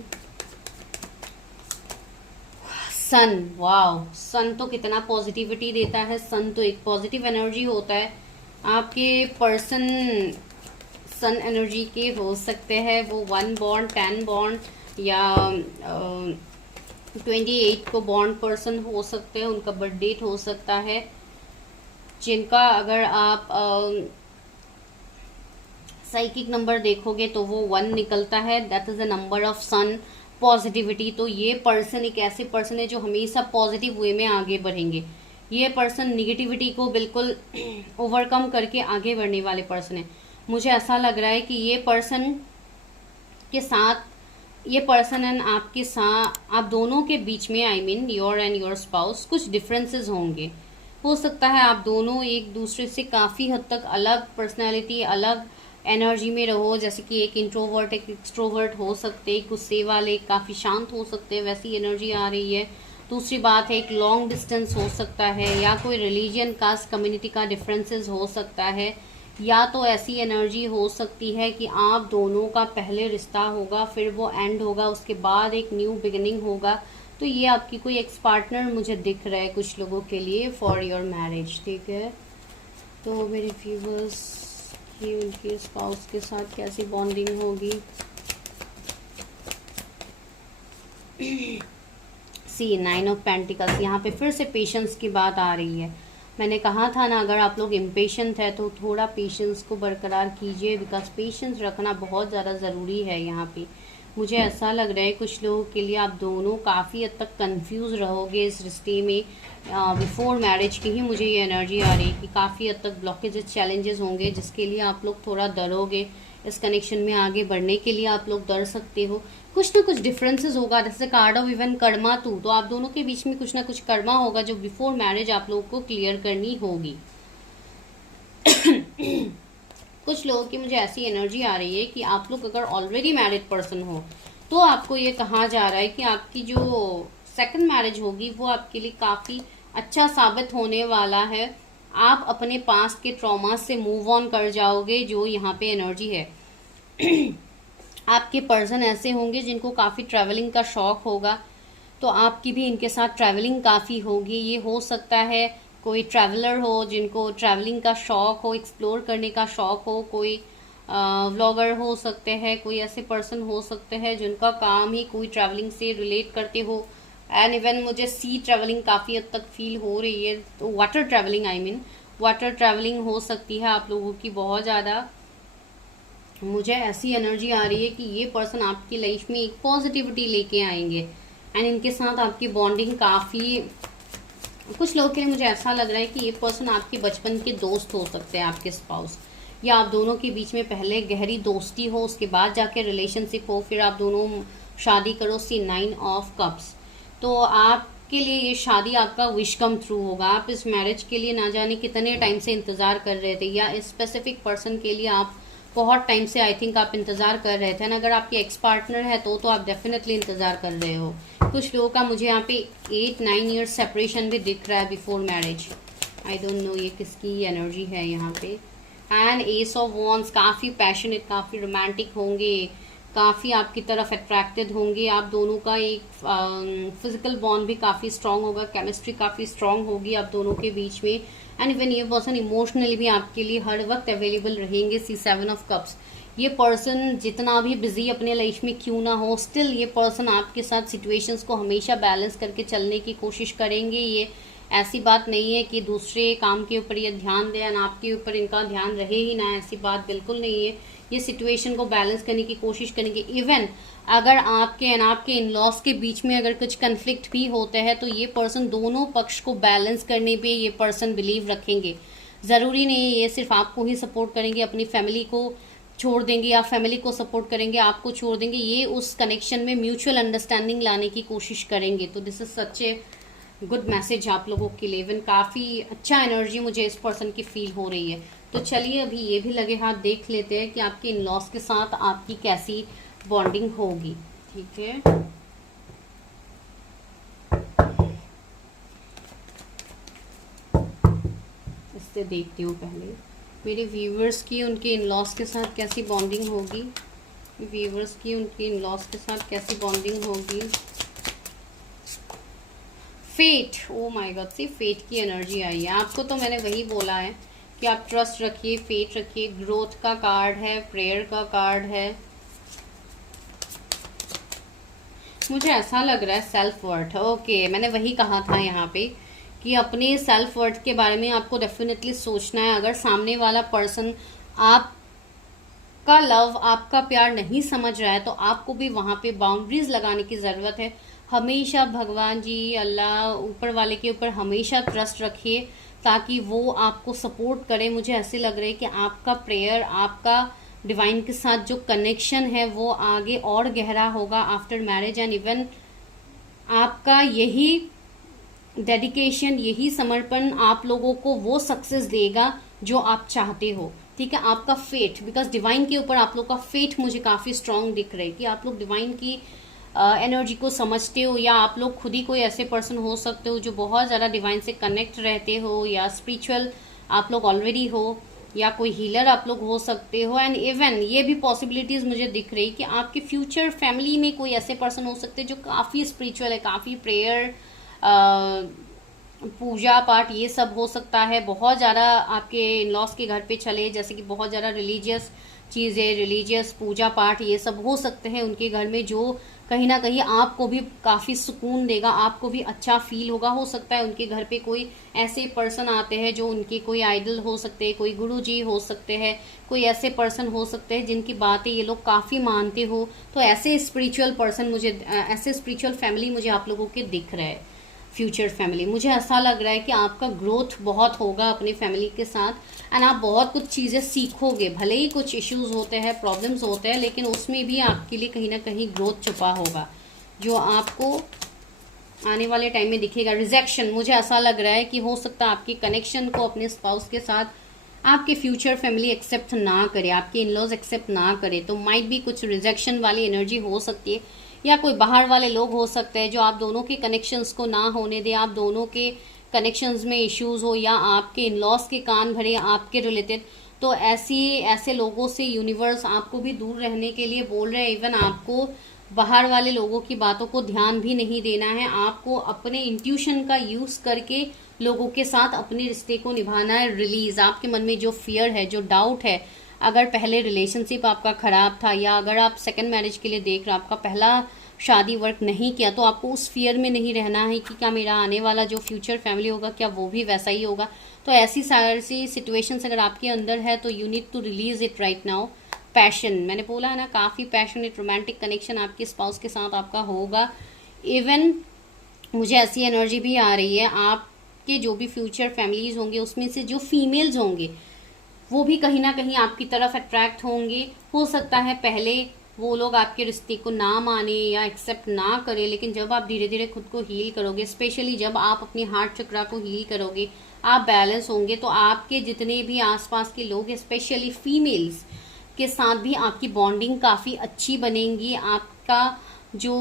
सन, वाओ, सन तो कितना पॉजिटिविटी देता है। सन तो एक पॉजिटिव एनर्जी होता है। आपके पर्सन सन एनर्जी के हो सकते हैं, वो 1 बॉन्ड 10 बॉन्ड या 28 को बॉर्न पर्सन हो सकते हैं, उनका बर्थ डेट हो सकता है, जिनका अगर आप साइकिक नंबर देखोगे तो वो 1 निकलता है, that is the number of sun, positivity. तो ये पर्सन एक ऐसे पर्सन है जो हमेशा पॉजिटिव वे में आगे बढ़ेंगे। ये पर्सन निगेटिविटी को बिल्कुल ओवरकम करके आगे बढ़ने वाले पर्सन है। मुझे ऐसा लग रहा है कि ये पर्सन के साथ, ये पर्सन एंड आपके साथ, आप दोनों के बीच में, I mean your and your spouse, कुछ डिफरेंसेस होंगे। हो सकता है आप दोनों एक दूसरे से काफ़ी हद तक अलग पर्सनैलिटी, अलग एनर्जी में रहो, जैसे कि एक इंट्रोवर्ट एक एक्सट्रोवर्ट हो सकते, गुस्से वाले काफ़ी शांत हो सकते हैं, वैसी एनर्जी आ रही है। दूसरी बात है एक लॉन्ग डिस्टेंस हो सकता है, या कोई रिलीजन कास्ट कम्युनिटी का डिफरेंसेस हो सकता है, या तो ऐसी एनर्जी हो सकती है कि आप दोनों का पहले रिश्ता होगा, फिर वो एंड होगा, उसके बाद एक न्यू बिगिनिंग होगा। तो ये आपकी कोई एक्स पार्टनर मुझे दिख रहा है कुछ लोगों के लिए फॉर योर मैरिज, ठीक है। तो मेरे व्यूवर्स की उनके स्पाउस के साथ कैसी बॉन्डिंग होगी। सी 9 ऑफ पेंटिकल्स, यहाँ पे फिर से पेशेंस की बात आ रही है। मैंने कहा था ना, अगर आप लोग इम्पेशेंट है तो थोड़ा पेशेंस को बरकरार कीजिए, बिकॉज पेशेंस रखना बहुत ज़्यादा ज़रूरी है यहाँ पे। मुझे ऐसा लग रहा है कुछ लोगों के लिए आप दोनों काफ़ी हद तक कंफ्यूज रहोगे इस रिश्ते में। बिफोर मैरिज की ही मुझे ये एनर्जी आ रही है कि काफ़ी हद तक ब्लॉकेजेस, चैलेंजेस होंगे, जिसके लिए आप लोग थोड़ा डरोगे। इस कनेक्शन में आगे बढ़ने के लिए आप लोग डर सकते हो। कुछ ना कुछ डिफरेंसेस होगा, जैसे card of even karma two, तो आप दोनों के बीच में कुछ ना कुछ कर्मा होगा जो बिफोर मैरिज आप लोगों को क्लियर करनी होगी। कुछ लोगों की मुझे ऐसी एनर्जी आ रही है कि आप लोग अगर ऑलरेडी मैरिड पर्सन हो तो आपको ये कहा जा रहा है कि आपकी जो सेकंड मैरिज होगी वो आपके लिए काफ़ी अच्छा साबित होने वाला है। आप अपने पास्ट के ट्रॉमा से मूव ऑन कर जाओगे, जो यहाँ पे एनर्जी है। आपके पर्सन ऐसे होंगे जिनको काफ़ी ट्रैवलिंग का शौक होगा, तो आपकी भी इनके साथ ट्रैवलिंग काफ़ी होगी। ये हो सकता है कोई ट्रैवलर हो जिनको ट्रैवलिंग का शौक हो, एक्सप्लोर करने का शौक हो, कोई व्लॉगर हो सकते हैं, कोई ऐसे पर्सन हो सकते हैं जिनका काम ही कोई ट्रैवलिंग से रिलेट करते हो। एंड इवन मुझे सी ट्रैवलिंग काफ़ी हद तक फील हो रही है, तो water travelling, I mean water travelling हो सकती है आप लोगों की बहुत ज़्यादा। मुझे ऐसी एनर्जी आ रही है कि ये पर्सन आपकी लाइफ में एक पॉजिटिविटी लेके आएंगे एंड इनके साथ आपकी बॉन्डिंग काफ़ी, कुछ लोगों के लिए मुझे ऐसा लग रहा है कि ये पर्सन आपके बचपन के दोस्त हो सकते हैं, आपके स्पाउस, या आप दोनों के बीच में पहले गहरी दोस्ती हो, उसके बाद जाके रिलेशनशिप हो, फिर आप दोनों शादी करो। सी 9 ऑफ कप्स, तो आपके लिए ये शादी आपका विश कम थ्रू होगा। आप इस मैरिज के लिए ना जाने कितने टाइम से इंतज़ार कर रहे थे, या इस स्पेसिफिक पर्सन के लिए आप बहुत टाइम से, आई थिंक, आप इंतज़ार कर रहे थे ना। अगर आपके एक्स पार्टनर है तो आप डेफिनेटली इंतज़ार कर रहे हो। कुछ लोगों का मुझे यहाँ पे 8-9 ईयर्स सेपरेशन भी दिख रहा है before marriage. I don't know ये किसकी एनर्जी है यहाँ पे। एंड एस ऑफ वॉन्ड्स, काफ़ी पैशनेट, काफ़ी रोमांटिक होंगे, काफ़ी आपकी तरफ अट्रैक्टेड होंगे। आप दोनों का एक फिजिकल बॉन्ड भी काफ़ी स्ट्रांग होगा, केमिस्ट्री काफ़ी स्ट्रांग होगी आप दोनों के बीच में। एंड इवन ये पर्सन इमोशनली भी आपके लिए हर वक्त अवेलेबल रहेंगे। सी 7 ऑफ कप्स, ये पर्सन जितना भी बिजी अपने लाइफ में क्यों ना हो, स्टिल ये पर्सन आपके साथ सिचुएशंस को हमेशा बैलेंस करके चलने की कोशिश करेंगे। ये ऐसी बात नहीं है कि दूसरे काम के ऊपर ये ध्यान दें और आपके ऊपर इनका ध्यान रहे ही ना, ऐसी बात बिल्कुल नहीं है। ये सिचुएशन को बैलेंस करने की कोशिश करेंगे। इवन अगर आपके एंड आपके इन लॉस के बीच में अगर कुछ कन्फ्लिक्ट भी होते हैं तो ये पर्सन दोनों पक्ष को बैलेंस करने पे ये पर्सन बिलीव रखेंगे। ज़रूरी नहीं है ये सिर्फ आपको ही सपोर्ट करेंगे, अपनी फैमिली को छोड़ देंगे या फैमिली को सपोर्ट करेंगे, आपको छोड़ देंगे। ये उस कनेक्शन में म्यूचुअल अंडरस्टैंडिंग लाने की कोशिश करेंगे। तो this is such a good message आप लोगों के लिए। इवन काफ़ी अच्छा एनर्जी मुझे इस पर्सन की फील हो रही है। तो चलिए अभी ये भी लगे हाथ देख लेते हैं कि आपके इन लॉस के साथ आपकी कैसी बॉन्डिंग होगी, ठीक है। इससे देखती हूँ पहले मेरे व्यूवर्स की उनके इन लॉस के साथ कैसी बॉन्डिंग होगी। व्यूवर्स की उनके इन लॉस के साथ कैसी बॉन्डिंग होगी। Fate, oh my god, see fate की एनर्जी आई है। आपको तो मैंने वही बोला है कि आप ट्रस्ट रखिए, फेट रखिए। ग्रोथ का कार्ड है, प्रेयर का कार्ड है, मुझे ऐसा लग रहा है सेल्फ वर्थ। ओके, मैंने वही कहा था यहाँ पे कि अपने सेल्फ वर्थ के बारे में आपको डेफिनेटली सोचना है। अगर सामने वाला पर्सन आपका लव, आपका प्यार नहीं समझ रहा है तो आपको भी वहां पे बाउंड्रीज लगाने की जरूरत है। हमेशा भगवान जी, अल्लाह, ऊपर वाले के ऊपर हमेशा ट्रस्ट रखिए ताकि वो आपको सपोर्ट करे। मुझे ऐसे लग रहा है कि आपका प्रेयर, आपका डिवाइन के साथ जो कनेक्शन है वो आगे और गहरा होगा आफ्टर मैरिज। एंड इवन आपका यही डेडिकेशन, यही समर्पण आप लोगों को वो सक्सेस देगा जो आप चाहते हो। ठीक है, आपका फेट, बिकॉज डिवाइन के ऊपर आप लोग का फेट मुझे काफी स्ट्रांग दिख रहा है कि आप लोग डिवाइन की एनर्जी को समझते हो, या आप लोग खुद ही कोई ऐसे पर्सन हो सकते हो जो बहुत ज़्यादा डिवाइन से कनेक्ट रहते हो, या स्पिरिचुअल आप लोग ऑलरेडी हो, या कोई हीलर आप लोग हो सकते हो। एंड इवन ये भी पॉसिबिलिटीज मुझे दिख रही कि आपके फ्यूचर फैमिली में कोई ऐसे पर्सन हो सकते हैं जो काफ़ी स्पिरिचुअल है, काफ़ी प्रेयर, पूजा पाठ ये सब हो सकता है। बहुत ज़्यादा आपके इन लॉस के घर पे चले, जैसे कि बहुत ज़्यादा रिलीजियस चीज़ें, रिलीजियस पूजा पाठ ये सब हो सकते हैं उनके घर में, जो कहीं ना कहीं आपको भी काफ़ी सुकून देगा, आपको भी अच्छा फील होगा। हो सकता है उनके घर पे कोई ऐसे पर्सन आते हैं जो उनके कोई आइडल हो सकते हैं, कोई गुरु जी हो सकते हैं, कोई ऐसे पर्सन हो सकते हैं जिनकी बातें ये लोग काफ़ी मानते हो। तो ऐसे स्पिरिचुअल पर्सन मुझे, ऐसे स्पिरिचुअल फैमिली मुझे आप लोगों के दिख रहा है। फ्यूचर फैमिली, मुझे ऐसा लग रहा है कि आपका ग्रोथ बहुत होगा अपनी फैमिली के साथ। एंड आप बहुत कुछ चीज़ें सीखोगे, भले ही कुछ इश्यूज होते हैं, प्रॉब्लम्स होते हैं, लेकिन उसमें भी आपके लिए कहीं ना कहीं ग्रोथ छुपा होगा जो आपको आने वाले टाइम में दिखेगा। रिजेक्शन, मुझे ऐसा लग रहा है कि हो सकता है आपके कनेक्शन को अपने स्पाउस के साथ आपके फ्यूचर फैमिली एक्सेप्ट ना करे, आपके इनलॉज एक्सेप्ट ना करे, तो माइट भी कुछ रिजेक्शन वाली एनर्जी हो सकती है। या कोई बाहर वाले लोग हो सकते हैं जो आप दोनों के कनेक्शंस को ना होने दे, आप दोनों के कनेक्शंस में इश्यूज हो, या आपके इनलॉस के कान भरे आपके रिलेटेड। तो ऐसे लोगों से यूनिवर्स आपको भी दूर रहने के लिए बोल रहे हैं। इवन आपको बाहर वाले लोगों की बातों को ध्यान भी नहीं देना है, आपको अपने इंट्यूशन का यूज करके लोगों के साथ अपने रिश्ते को निभाना है। रिलीज, आपके मन में जो फियर है, जो डाउट है, अगर पहले रिलेशनशिप आपका खराब था, या अगर आप सेकंड मैरिज के लिए देख रहे हो, आपका पहला शादी वर्क नहीं किया, तो आपको उस फियर में नहीं रहना है कि क्या मेरा आने वाला जो फ्यूचर फैमिली होगा क्या वो भी वैसा ही होगा। तो ऐसी सारी सिचुएशंस अगर आपके अंदर है तो you need to release it right now. Passion, मैंने बोला है ना, काफ़ी पैशनेट रोमांटिक कनेक्शन आपके स्पाउस के साथ आपका होगा। इवन मुझे ऐसी एनर्जी भी आ रही है, आपके जो भी फ्यूचर फैमिलीज होंगे उसमें से जो फीमेल्स होंगे वो भी कहीं ना कहीं आपकी तरफ अट्रैक्ट होंगे। हो सकता है पहले वो लोग आपके रिश्ते को ना माने या एक्सेप्ट ना करें, लेकिन जब आप धीरे धीरे खुद को हील करोगे, स्पेशली जब आप अपनी हार्ट चक्रा को हील करोगे, आप बैलेंस होंगे, तो आपके जितने भी आसपास के लोग, स्पेशली फीमेल्स के साथ भी आपकी बॉन्डिंग काफ़ी अच्छी बनेगी। आपका जो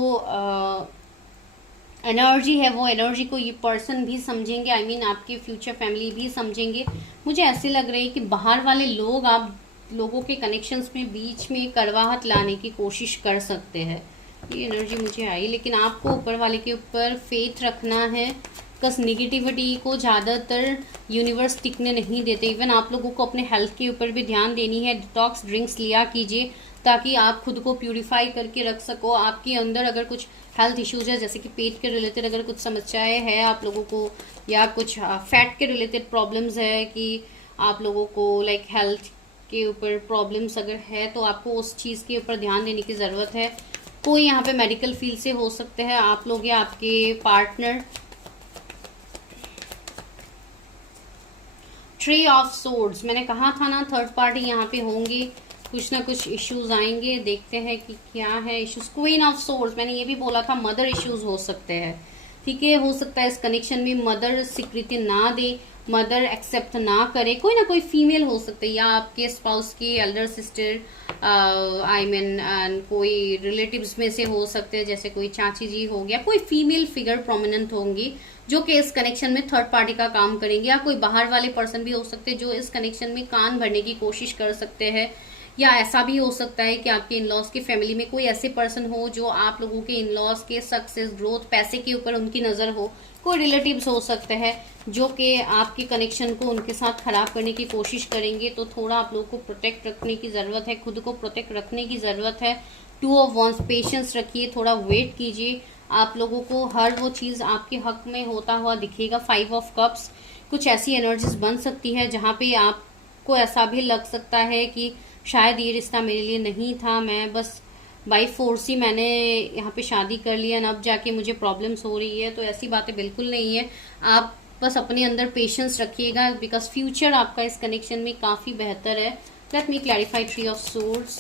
एनर्जी है वो एनर्जी को ये पर्सन भी समझेंगे, आई मीन आपके फ्यूचर फैमिली भी समझेंगे। मुझे ऐसे लग रहा है कि बाहर वाले लोग आप लोगों के कनेक्शंस में बीच में कड़वाहट लाने की कोशिश कर सकते हैं, ये एनर्जी मुझे आई। लेकिन आपको ऊपर वाले के ऊपर फेथ रखना है, बिकॉज निगेटिविटी को ज़्यादातर यूनिवर्स टिकने नहीं देते। इवन आप लोगों को अपने हेल्थ के ऊपर भी ध्यान देनी है, डिटॉक्स ड्रिंक्स लिया कीजिए ताकि आप खुद को प्यूरिफाई करके रख सको। आपके अंदर अगर कुछ हेल्थ इश्यूज है, जैसे कि पेट के रिलेटेड अगर कुछ समस्याएं है आप लोगों को, या कुछ फैट के रिलेटेड प्रॉब्लम्स है कि आप लोगों को लाइक हेल्थ के ऊपर प्रॉब्लम्स अगर है, तो आपको उस चीज़ के ऊपर ध्यान देने की ज़रूरत है। कोई यहाँ पे मेडिकल फील्ड से हो सकते हैं आप लोग या आपके पार्टनर। ट्री ऑफ सोर्ड्स, मैंने कहा था ना थर्ड पार्टी यहाँ पे होंगे, कुछ ना कुछ इश्यूज आएंगे, देखते हैं कि क्या है इश्यूज। क्वीन ऑफ सोर्ड्स, मैंने ये भी बोला था मदर इश्यूज हो सकते हैं, ठीक है। हो सकता है इस कनेक्शन में मदर स्वीकृति ना दे, मदर एक्सेप्ट ना करे, कोई ना कोई फीमेल हो सकती है, या आपके स्पाउस की एल्डर सिस्टर, आई मीन कोई रिलेटिव्स में से हो सकते हैं, जैसे कोई चाची जी हो गया, कोई फीमेल फिगर प्रोमिनेंट होंगी जो कि इस कनेक्शन में थर्ड पार्टी का काम करेंगे, या कोई बाहर वाले पर्सन भी हो सकते हैं जो इस कनेक्शन में कान भरने की कोशिश कर सकते हैं। या ऐसा भी हो सकता है कि आपके इनलॉस की फैमिली में कोई ऐसे पर्सन हो जो आप लोगों के इनलॉस के सक्सेस, ग्रोथ, पैसे के ऊपर उनकी नज़र हो, कोई रिलेटिव्स हो सकते हैं जो कि आपके कनेक्शन को उनके साथ खराब करने की कोशिश करेंगे। तो थोड़ा आप लोगों को प्रोटेक्ट रखने की ज़रूरत है, खुद को प्रोटेक्ट रखने की ज़रूरत है। 2 ऑफ वंस, पेशेंस रखिए, थोड़ा वेट कीजिए। आप लोगों को हर वो चीज़ आपके हक में होता हुआ दिखेगा। 5 ऑफ कप्स, कुछ ऐसी एनर्जीज बन सकती है जहाँ पे आपको ऐसा भी लग सकता है कि शायद ये रिश्ता मेरे लिए नहीं था, मैं बस बाई फोर्स ही मैंने यहाँ पे शादी कर लिया और अब जाके मुझे प्रॉब्लम्स हो रही है। तो ऐसी बातें बिल्कुल नहीं है। आप बस अपने अंदर पेशेंस रखिएगा, बिकॉज फ्यूचर आपका इस कनेक्शन में काफ़ी बेहतर है। Let me clarify 3 of swords,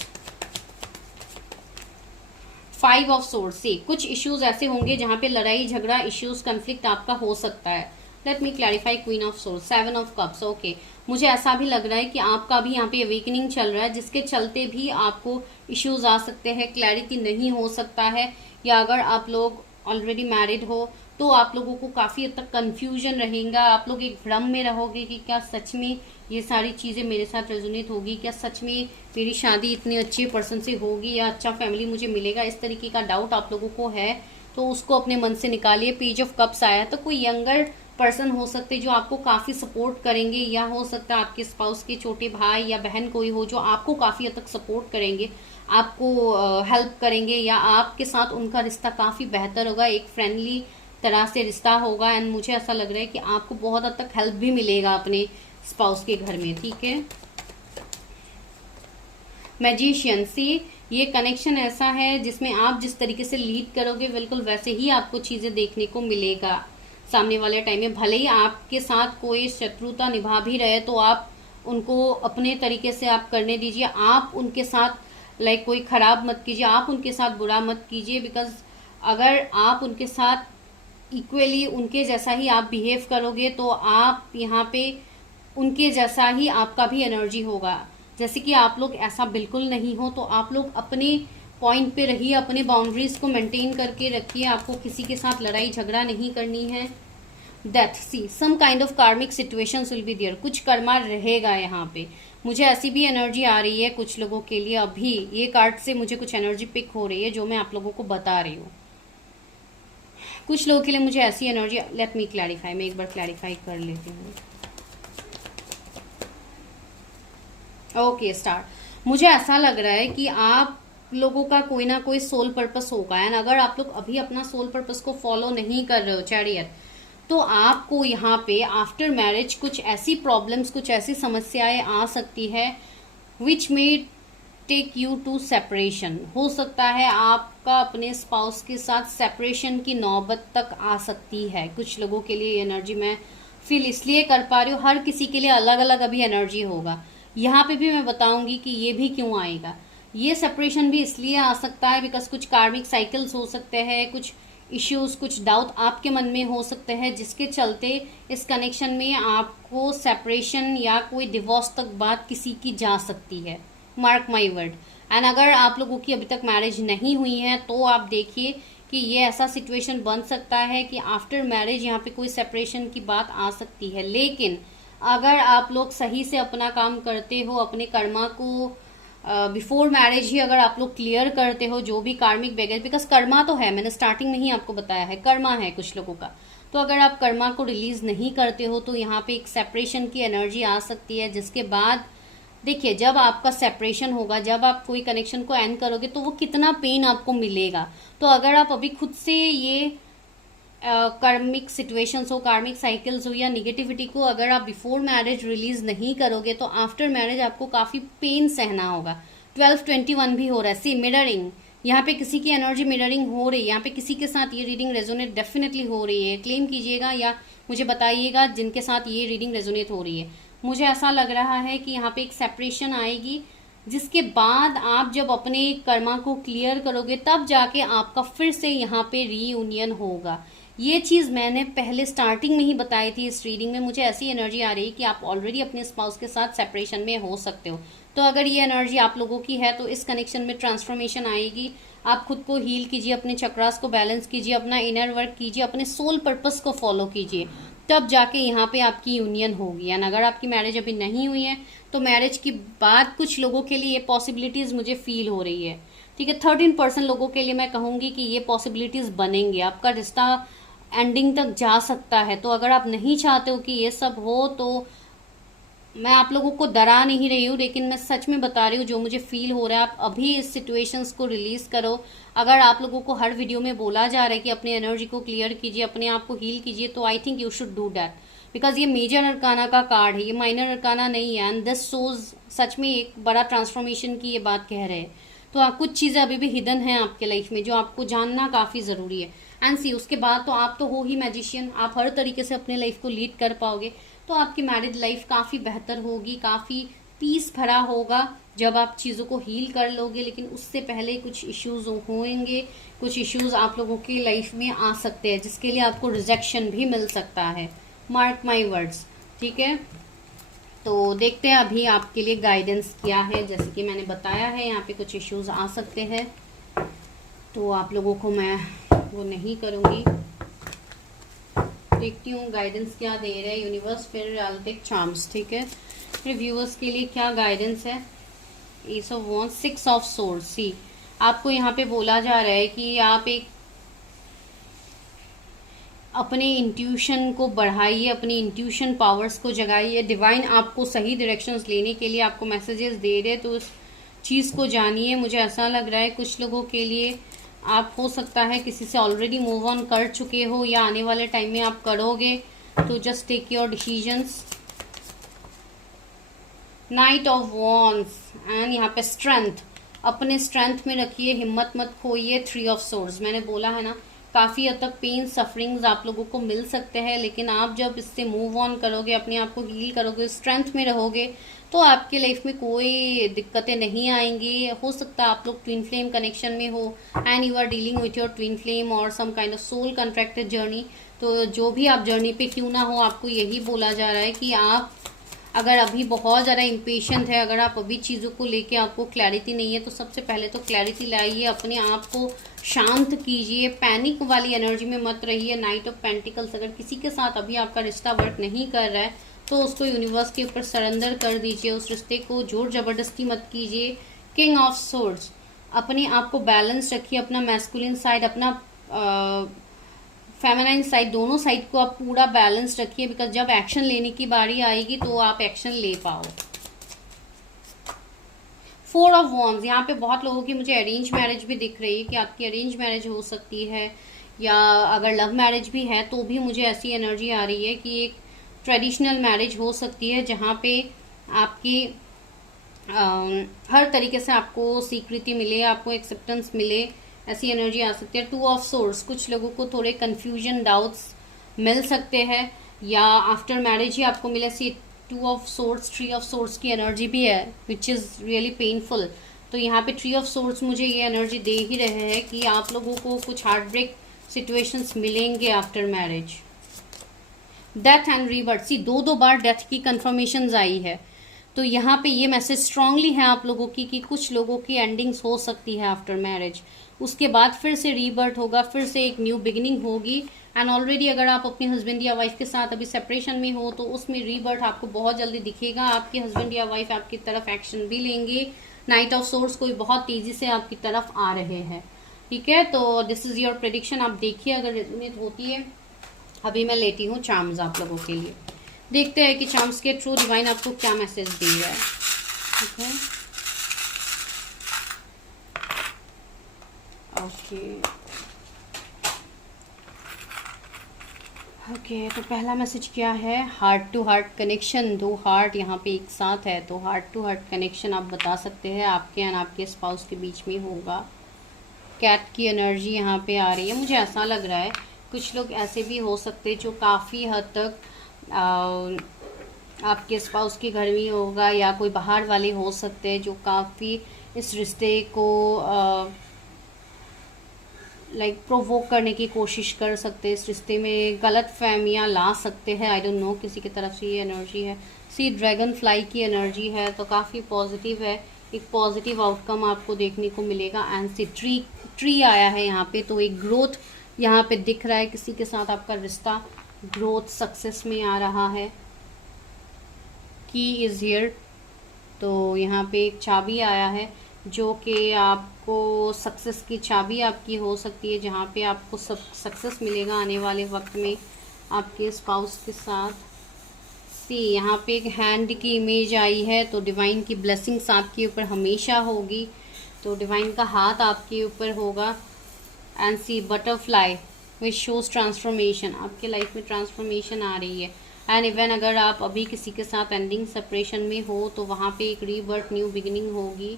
5 of swords से कुछ इश्यूज ऐसे होंगे जहां पे लड़ाई झगड़ा, इश्यूज, कंफ्लिक्ट आपका हो सकता है। Let me clarify queen of swords, 7 of cups. Okay, मुझे ऐसा भी लग रहा है कि आपका भी यहाँ पे अवेकनिंग चल रहा है, जिसके चलते भी आपको इश्यूज आ सकते हैं, क्लैरिटी नहीं हो सकता है। या अगर आप लोग ऑलरेडी मैरिड हो तो आप लोगों को काफ़ी हद तक कन्फ्यूजन रहेगा। आप लोग एक भ्रम में रहोगे कि क्या सच में ये सारी चीज़ें मेरे साथ रेजोनेट होगी, क्या सच में मेरी शादी इतने अच्छे पर्सन से होगी या अच्छा फैमिली मुझे मिलेगा। इस तरीके का डाउट आप लोगों को है तो उसको अपने मन से निकालिए। पेज ऑफ कप्स आया तो कोई यंगर पर्सन हो सकते जो आपको काफ़ी सपोर्ट करेंगे, या हो सकता है आपके स्पाउस के छोटे भाई या बहन कोई हो जो आपको काफ़ी हद तक सपोर्ट करेंगे, आपको हेल्प करेंगे, या आपके साथ उनका रिश्ता काफ़ी बेहतर होगा, एक फ्रेंडली तरह से रिश्ता होगा। एंड मुझे ऐसा लग रहा है कि आपको बहुत हद तक हेल्प भी मिलेगा अपने स्पाउस के घर में। ठीक है, मैजिशियन से ये कनेक्शन ऐसा है जिसमें आप जिस तरीके से लीड करोगे बिल्कुल वैसे ही आपको चीजें देखने को मिलेगा सामने वाले टाइम में। भले ही आपके साथ कोई शत्रुता निभा भी रहे तो आप उनको अपने तरीके से आप करने दीजिए। आप उनके साथ लाइक कोई खराब मत कीजिए, आप उनके साथ बुरा मत कीजिए, बिकॉज अगर आप उनके साथ इक्वली उनके जैसा ही आप बिहेव करोगे तो आप यहाँ पे उनके जैसा ही आपका भी एनर्जी होगा। जैसे कि आप लोग ऐसा बिल्कुल नहीं हो, तो आप लोग अपने पॉइंट पे रहिए, अपने बाउंड्रीज को मेंटेन करके रखिए। आपको किसी के साथ लड़ाई झगड़ा नहीं करनी है। Death, see some kind of karmic situations will be there, कुछ कर्मा रहेगा यहाँ पे। मुझे ऐसी भी एनर्जी आ रही है कुछ लोगों के लिए। अभी ये कार्ड से मुझे कुछ एनर्जी पिक हो रही है जो मैं आप लोगों को बता रही हूँ। कुछ लोगों के लिए मुझे ऐसी एनर्जी, लेट मी क्लैरिफाई, मैं एक बार क्लैरिफाई कर लेती हूँ। ओके स्टार्ट, मुझे ऐसा लग रहा है कि आप लोगों का कोई ना कोई सोल पर्पस होगा। एंड अगर आप लोग अभी अपना सोल पर्पस को फॉलो नहीं कर रहे हो चैरियट, तो आपको यहाँ पे आफ्टर मैरिज कुछ ऐसी प्रॉब्लम्स, कुछ ऐसी समस्याएं आ सकती है विच में टेक यू टू सेपरेशन। हो सकता है आपका अपने स्पाउस के साथ सेपरेशन की नौबत तक आ सकती है। कुछ लोगों के लिए एनर्जी मैं फील इसलिए कर पा रही हूँ, हर किसी के लिए अलग अलग अभी एनर्जी होगा। यहाँ पे भी मैं बताऊंगी कि ये भी क्यों आएगा। ये सेपरेशन भी इसलिए आ सकता है बिकॉज कुछ कार्मिक साइकिल्स हो सकते हैं, कुछ इश्यूज, कुछ डाउट आपके मन में हो सकते हैं जिसके चलते इस कनेक्शन में आपको सेपरेशन या कोई डिवोर्स तक बात किसी की जा सकती है। Mark my word. एंड अगर आप लोगों की अभी तक मैरिज नहीं हुई है तो आप देखिए कि ये ऐसा सिचुएशन बन सकता है कि आफ्टर मैरिज यहाँ पे कोई सेपरेशन की बात आ सकती है। लेकिन अगर आप लोग सही से अपना काम करते हो, अपने कर्मा को बिफोर मैरिज ही अगर आप लोग क्लियर करते हो जो भी कार्मिक बैगेज, बिकॉज कर्मा तो है, मैंने स्टार्टिंग में ही आपको बताया है कर्मा है कुछ लोगों का। तो अगर आप कर्मा को रिलीज नहीं करते हो तो यहाँ पे एक सेपरेशन की एनर्जी आ सकती है, जिसके बाद देखिए जब आपका सेपरेशन होगा, जब आप कोई कनेक्शन को एंड करोगे तो वो कितना पेन आपको मिलेगा। तो अगर आप अभी खुद से ये कार्मिक सिचुएशंस हो, कार्मिक साइकिल्स हो या निगेटिविटी को अगर आप बिफोर मैरिज रिलीज नहीं करोगे तो आफ्टर मैरिज आपको काफी पेन सहना होगा। 1221 भी हो रहा है। सी मिररिंग, यहाँ पे किसी की एनर्जी मिररिंग हो रही है, यहाँ पे किसी के साथ ये रीडिंग रेजोनेट डेफिनेटली हो रही है। क्लेम कीजिएगा या मुझे बताइएगा जिनके साथ ये रीडिंग रेजोनेट हो रही है। मुझे ऐसा लग रहा है कि यहाँ पे एक सेपरेशन आएगी, जिसके बाद आप जब अपने कर्मा को क्लियर करोगे तब जाके आपका फिर से यहाँ पे रीयूनियन होगा। ये चीज मैंने पहले स्टार्टिंग में ही बताई थी इस रीडिंग में। मुझे ऐसी एनर्जी आ रही है कि आप ऑलरेडी अपने स्पाउस के साथ सेपरेशन में हो सकते हो। तो अगर ये एनर्जी आप लोगों की है तो इस कनेक्शन में ट्रांसफॉर्मेशन आएगी। आप खुद को हील कीजिए, अपने चक्रास को बैलेंस कीजिए, अपना इनर वर्क कीजिए, अपने सोल पर्पस को फॉलो कीजिए, तब जाके यहाँ पे आपकी यूनियन होगी। एंड अगर आपकी मैरिज अभी नहीं हुई है तो मैरिज के बाद कुछ लोगों के लिए ये पॉसिबिलिटीज मुझे फील हो रही है। ठीक है, 13% लोगों के लिए मैं कहूंगी कि ये पॉसिबिलिटीज बनेंगे। आपका रिश्ता एंडिंग तक जा सकता है। तो अगर आप नहीं चाहते हो कि ये सब हो, तो मैं आप लोगों को डरा नहीं रही हूँ, लेकिन मैं सच में बता रही हूँ जो मुझे फील हो रहा है। आप अभी इस सिचुएशंस को रिलीज करो। अगर आप लोगों को हर वीडियो में बोला जा रहा है कि अपने एनर्जी को क्लियर कीजिए, अपने आप को हील कीजिए, तो I think you should do that, because ये मेजर अरकाना का कार्ड है, ये माइनर अरकाना नहीं है। एंड दिस सोज सच में एक बड़ा ट्रांसफॉर्मेशन की ये बात कह रहे हैं। तो आप कुछ चीजें अभी भी हिडन है आपके लाइफ में जो आपको जानना काफी जरूरी है। एंड सी उसके बाद तो आप तो हो ही मैजिशियन, आप हर तरीके से अपने लाइफ को लीड कर पाओगे। तो आपकी मैरिड लाइफ काफी बेहतर होगी, काफी पीस भरा होगा जब आप चीजों को हील कर लोगे। लेकिन उससे पहले कुछ इश्यूज होंगे, कुछ इश्यूज आप लोगों की लाइफ में आ सकते हैं, जिसके लिए आपको रिजेक्शन भी मिल सकता है। मार्क माई वर्ड्स, ठीक है। तो देखते हैं अभी आपके लिए गाइडेंस क्या है। जैसे कि मैंने बताया है, यहाँ पे कुछ इश्यूज आ सकते हैं, तो आप लोगों को मैं वो नहीं करूँगी। देखती हूँ गाइडेंस क्या दे रहे हैं यूनिवर्स, फिर आई विल टेक चार्म्स, ठीक है। फिर व्यूअर्स के लिए क्या गाइडेंस है। Ace of wands, 6 of swords. See आपको यहाँ पे बोला जा रहा है कि आप एक अपने इंट्यूशन को बढ़ाइए, अपनी इंट्यूशन पावर्स को जगाइए। डिवाइन आपको सही डायरेक्शंस लेने के लिए आपको मैसेजेस दे रहे हैं, तो उस चीज़ को जानिए। मुझे ऐसा लग रहा है कुछ लोगों के लिए आप हो सकता है किसी से ऑलरेडी मूव ऑन कर चुके हो, या आने वाले टाइम में आप करोगे। तो just take your decisions. Knight of wands and यहाँ पे स्ट्रेंथ, अपने स्ट्रेंथ में रखिए, हिम्मत मत खोइए। 3 ऑफ सोर्ड्स, मैंने बोला है ना, काफ़ी हद तक पेन सफरिंग्स आप लोगों को मिल सकते हैं, लेकिन आप जब इससे मूव ऑन करोगे, अपने आप को हील करोगे, स्ट्रेंथ में रहोगे, तो आपके लाइफ में कोई दिक्कतें नहीं आएंगी। हो सकता है आप लोग ट्विन फ्लेम कनेक्शन में हो and you are dealing with your twin flame और some kind of soul contracted journey. तो जो भी आप जर्नी पे क्यों ना हो, आपको यही बोला जा रहा है कि आप अगर अभी बहुत ज़्यादा इम्पेशेंट है, अगर आप अभी चीज़ों को लेके आपको क्लैरिटी नहीं है, तो सबसे पहले तो क्लैरिटी लाइए, अपने आप को शांत कीजिए, पैनिक वाली एनर्जी में मत रहिए। नाइट ऑफ पेंटिकल्स, अगर किसी के साथ अभी आपका रिश्ता वर्क नहीं कर रहा है, तो उसको यूनिवर्स के ऊपर सरेंडर कर दीजिए, उस रिश्ते को जोर जबरदस्ती मत कीजिए। किंग ऑफ सोर्ड्स, अपने आप को बैलेंस रखिए, अपना मैस्कुलिन साइड, अपना फेमिनाइन साइड, दोनों साइड को आप पूरा बैलेंस रखिए, बिकॉज जब एक्शन लेने की बारी आएगी तो आप एक्शन ले पाओ। 4 ऑफ वॉन्ड्स, यहाँ पे बहुत लोगों की मुझे अरेंज मैरिज भी दिख रही है कि आपकी अरेंज मैरिज हो सकती है, या अगर लव मैरिज भी है तो भी मुझे ऐसी एनर्जी आ रही है कि एक ट्रेडिशनल मैरिज हो सकती है, जहाँ पे आपकी हर तरीके से आपको स्वीकृति मिले, आपको एक्सेप्टेंस मिले, ऐसी एनर्जी आ सकती है। 2 ऑफ सोर्ड्स, कुछ लोगों को थोड़े कंफ्यूजन डाउट्स मिल सकते हैं, या आफ्टर मैरिज ही आपको मिले। सी 2 ऑफ सोर्ड्स, 3 ऑफ सोर्ड्स की एनर्जी भी है, विच इज़ रियली पेनफुल। तो यहाँ पे 3 ऑफ सोर्ड्स मुझे ये एनर्जी दे ही रहे हैं कि आप लोगों को कुछ हार्ट ब्रेक सिचुएशंस मिलेंगे after marriage. Death and rebirth, see 2 बार डेथ की कंफर्मेशन आई है, तो यहाँ पे ये मैसेज स्ट्रांगली है आप लोगों की कि कुछ लोगों की एंडिंग्स हो सकती है आफ्टर मैरिज। उसके बाद फिर से रीबर्थ होगा, फिर से एक न्यू बिगिनिंग होगी। एंड ऑलरेडी अगर आप अपने हस्बैंड या वाइफ के साथ अभी सेपरेशन में हो, तो उसमें रीबर्थ आपको बहुत जल्दी दिखेगा। आपके हस्बैंड या वाइफ आपकी तरफ एक्शन भी लेंगे। नाइट ऑफ सोर्ड्स कोई बहुत तेजी से आपकी तरफ आ रहे हैं, ठीक है। तो दिस इज योर प्रेडिक्शन, आप देखिए अगर रेजोनेट होती है। अभी मैं लेती हूँ चार्म्स आप लोगों के लिए, देखते हैं कि चार्म्स के थ्रू डिवाइन आपको क्या मैसेज दे रहा है, ठीक है। ओके, तो पहला मैसेज क्या है। Heart to heart connection, 2 heart यहाँ पे एक साथ है, तो हार्ट टू हार्ट कनेक्शन आप बता सकते हैं आपके एंड आपके स्पाउस के बीच में होगा। कैट की एनर्जी यहाँ पे आ रही है, मुझे ऐसा लग रहा है कुछ लोग ऐसे भी हो सकते हैं जो काफ़ी हद तक आपके स्पाउस के घर में होगा, या कोई बाहर वाले हो सकते हैं जो काफ़ी इस रिश्ते को लाइक प्रोवोक करने की कोशिश कर सकते हैं, इस रिश्ते में गलत फहमियाँ ला सकते हैं। आई डोंट नो, किसी की तरफ से ये एनर्जी है। सी ड्रैगन फ्लाई की एनर्जी है, तो काफ़ी पॉजिटिव है, एक पॉजिटिव आउटकम आपको देखने को मिलेगा। एंड सी ट्री आया है यहाँ पे, तो एक ग्रोथ यहाँ पे दिख रहा है, किसी के साथ आपका रिश्ता ग्रोथ सक्सेस में आ रहा है। की इज़ हियर, तो यहाँ पे एक चाबी आया है, जो कि आपको सक्सेस की चाबी आपकी हो सकती है, जहाँ पे आपको सब सक्सेस मिलेगा आने वाले वक्त में आपके स्पाउस के साथ। सी यहाँ पे एक हैंड की इमेज आई है, तो डिवाइन की ब्लेसिंग्स आपके ऊपर हमेशा होगी, तो डिवाइन का हाथ आपके ऊपर होगा। And see butterfly which shows transformation, आपके लाइफ में ट्रांसफॉर्मेशन आ रही है। एंड इवन अगर आप अभी किसी के साथ एंडिंग सेपरेशन में हो तो वहाँ पे एक रीबर्थ, न्यू बिगिनिंग होगी।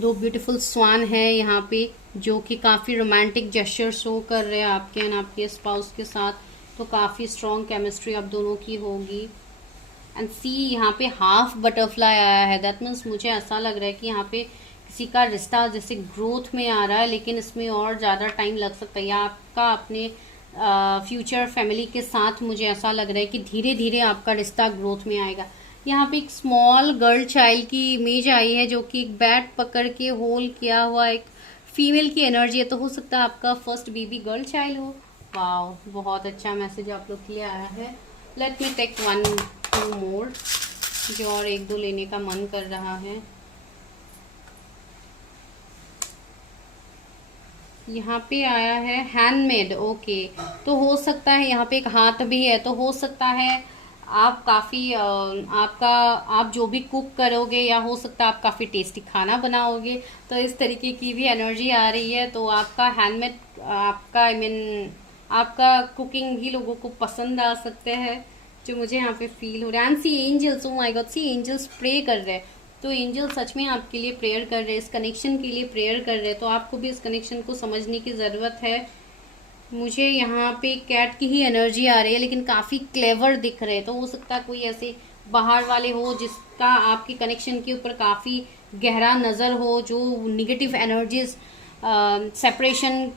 दो ब्यूटीफुल स्वान है यहाँ पे, जो कि काफ़ी रोमांटिक जेस्चर शो कर रहे हैं आपके एंड आपके स्पाउस के साथ, तो काफ़ी स्ट्रॉन्ग केमिस्ट्री आप दोनों की होगी। एंड सी यहाँ पे हाफ बटरफ्लाई आया है, दैट मीन्स मुझे ऐसा लग रहा है कि यहाँ पे किसी का रिश्ता जैसे ग्रोथ में आ रहा है, लेकिन इसमें और ज़्यादा टाइम लग सकता है, या आपका अपने फ्यूचर फैमिली के साथ मुझे ऐसा लग रहा है कि धीरे धीरे आपका रिश्ता ग्रोथ में आएगा। यहाँ पे एक स्मॉल गर्ल चाइल्ड की इमेज आई है, जो कि एक बैट पकड़ के होल्ड किया हुआ एक फीमेल की एनर्जी है, तो हो सकता है आपका फर्स्ट बेबी गर्ल चाइल्ड हो। वाओ, बहुत अच्छा मैसेज आप लोग के लिए आया है। लेट मी टेक 1-2 मोर, जो और 1-2 लेने का मन कर रहा है। यहाँ पे आया है हैंडमेड, ओके, तो हो सकता है यहाँ पे एक हाथ भी है, तो हो सकता है आप काफ़ी आपका आप जो भी कुक करोगे, या हो सकता है आप काफ़ी टेस्टी खाना बनाओगे, तो इस तरीके की भी एनर्जी आ रही है। तो आपका हैंडमेड, आपका आई मीन आपका कुकिंग भी लोगों को पसंद आ सकते हैं, जो मुझे यहाँ पे फील हो रहा है। And see angels, oh my god, see angels pray कर रहे हैं, तो एंजल सच में आपके लिए प्रेयर कर रहे हैं, इस कनेक्शन के लिए प्रेयर कर रहे हैं, तो आपको भी इस कनेक्शन को समझने की ज़रूरत है। मुझे यहाँ पे कैट की ही एनर्जी आ रही है, लेकिन काफ़ी क्लेवर दिख रहे हैं, तो हो सकता है कोई ऐसे बाहर वाले हो जिसका आपके कनेक्शन के ऊपर काफ़ी गहरा नज़र हो, जो निगेटिव एनर्जीज सेपरेशन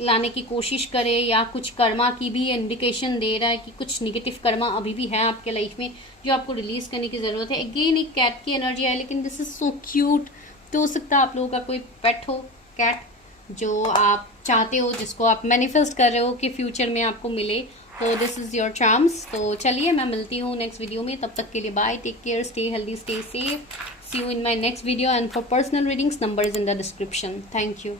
लाने की कोशिश करे, या कुछ कर्मा की भी इंडिकेशन दे रहा है कि कुछ निगेटिव कर्मा अभी भी है आपके लाइफ में, जो आपको रिलीज करने की ज़रूरत है। अगेन एक कैट की एनर्जी है, लेकिन दिस इज सो क्यूट, तो हो सकता है आप लोगों का कोई पेट हो कैट, जो आप चाहते हो, जिसको आप मैनिफेस्ट कर रहे हो कि फ्यूचर में आपको मिले, तो दिस इज़ योर चार्म्स। तो चलिए, मैं मिलती हूँ नेक्स्ट वीडियो में, तब तक के लिए bye, take care, stay healthy, stay safe, see you in my next video, and for personal readings number is in the description. Thank you.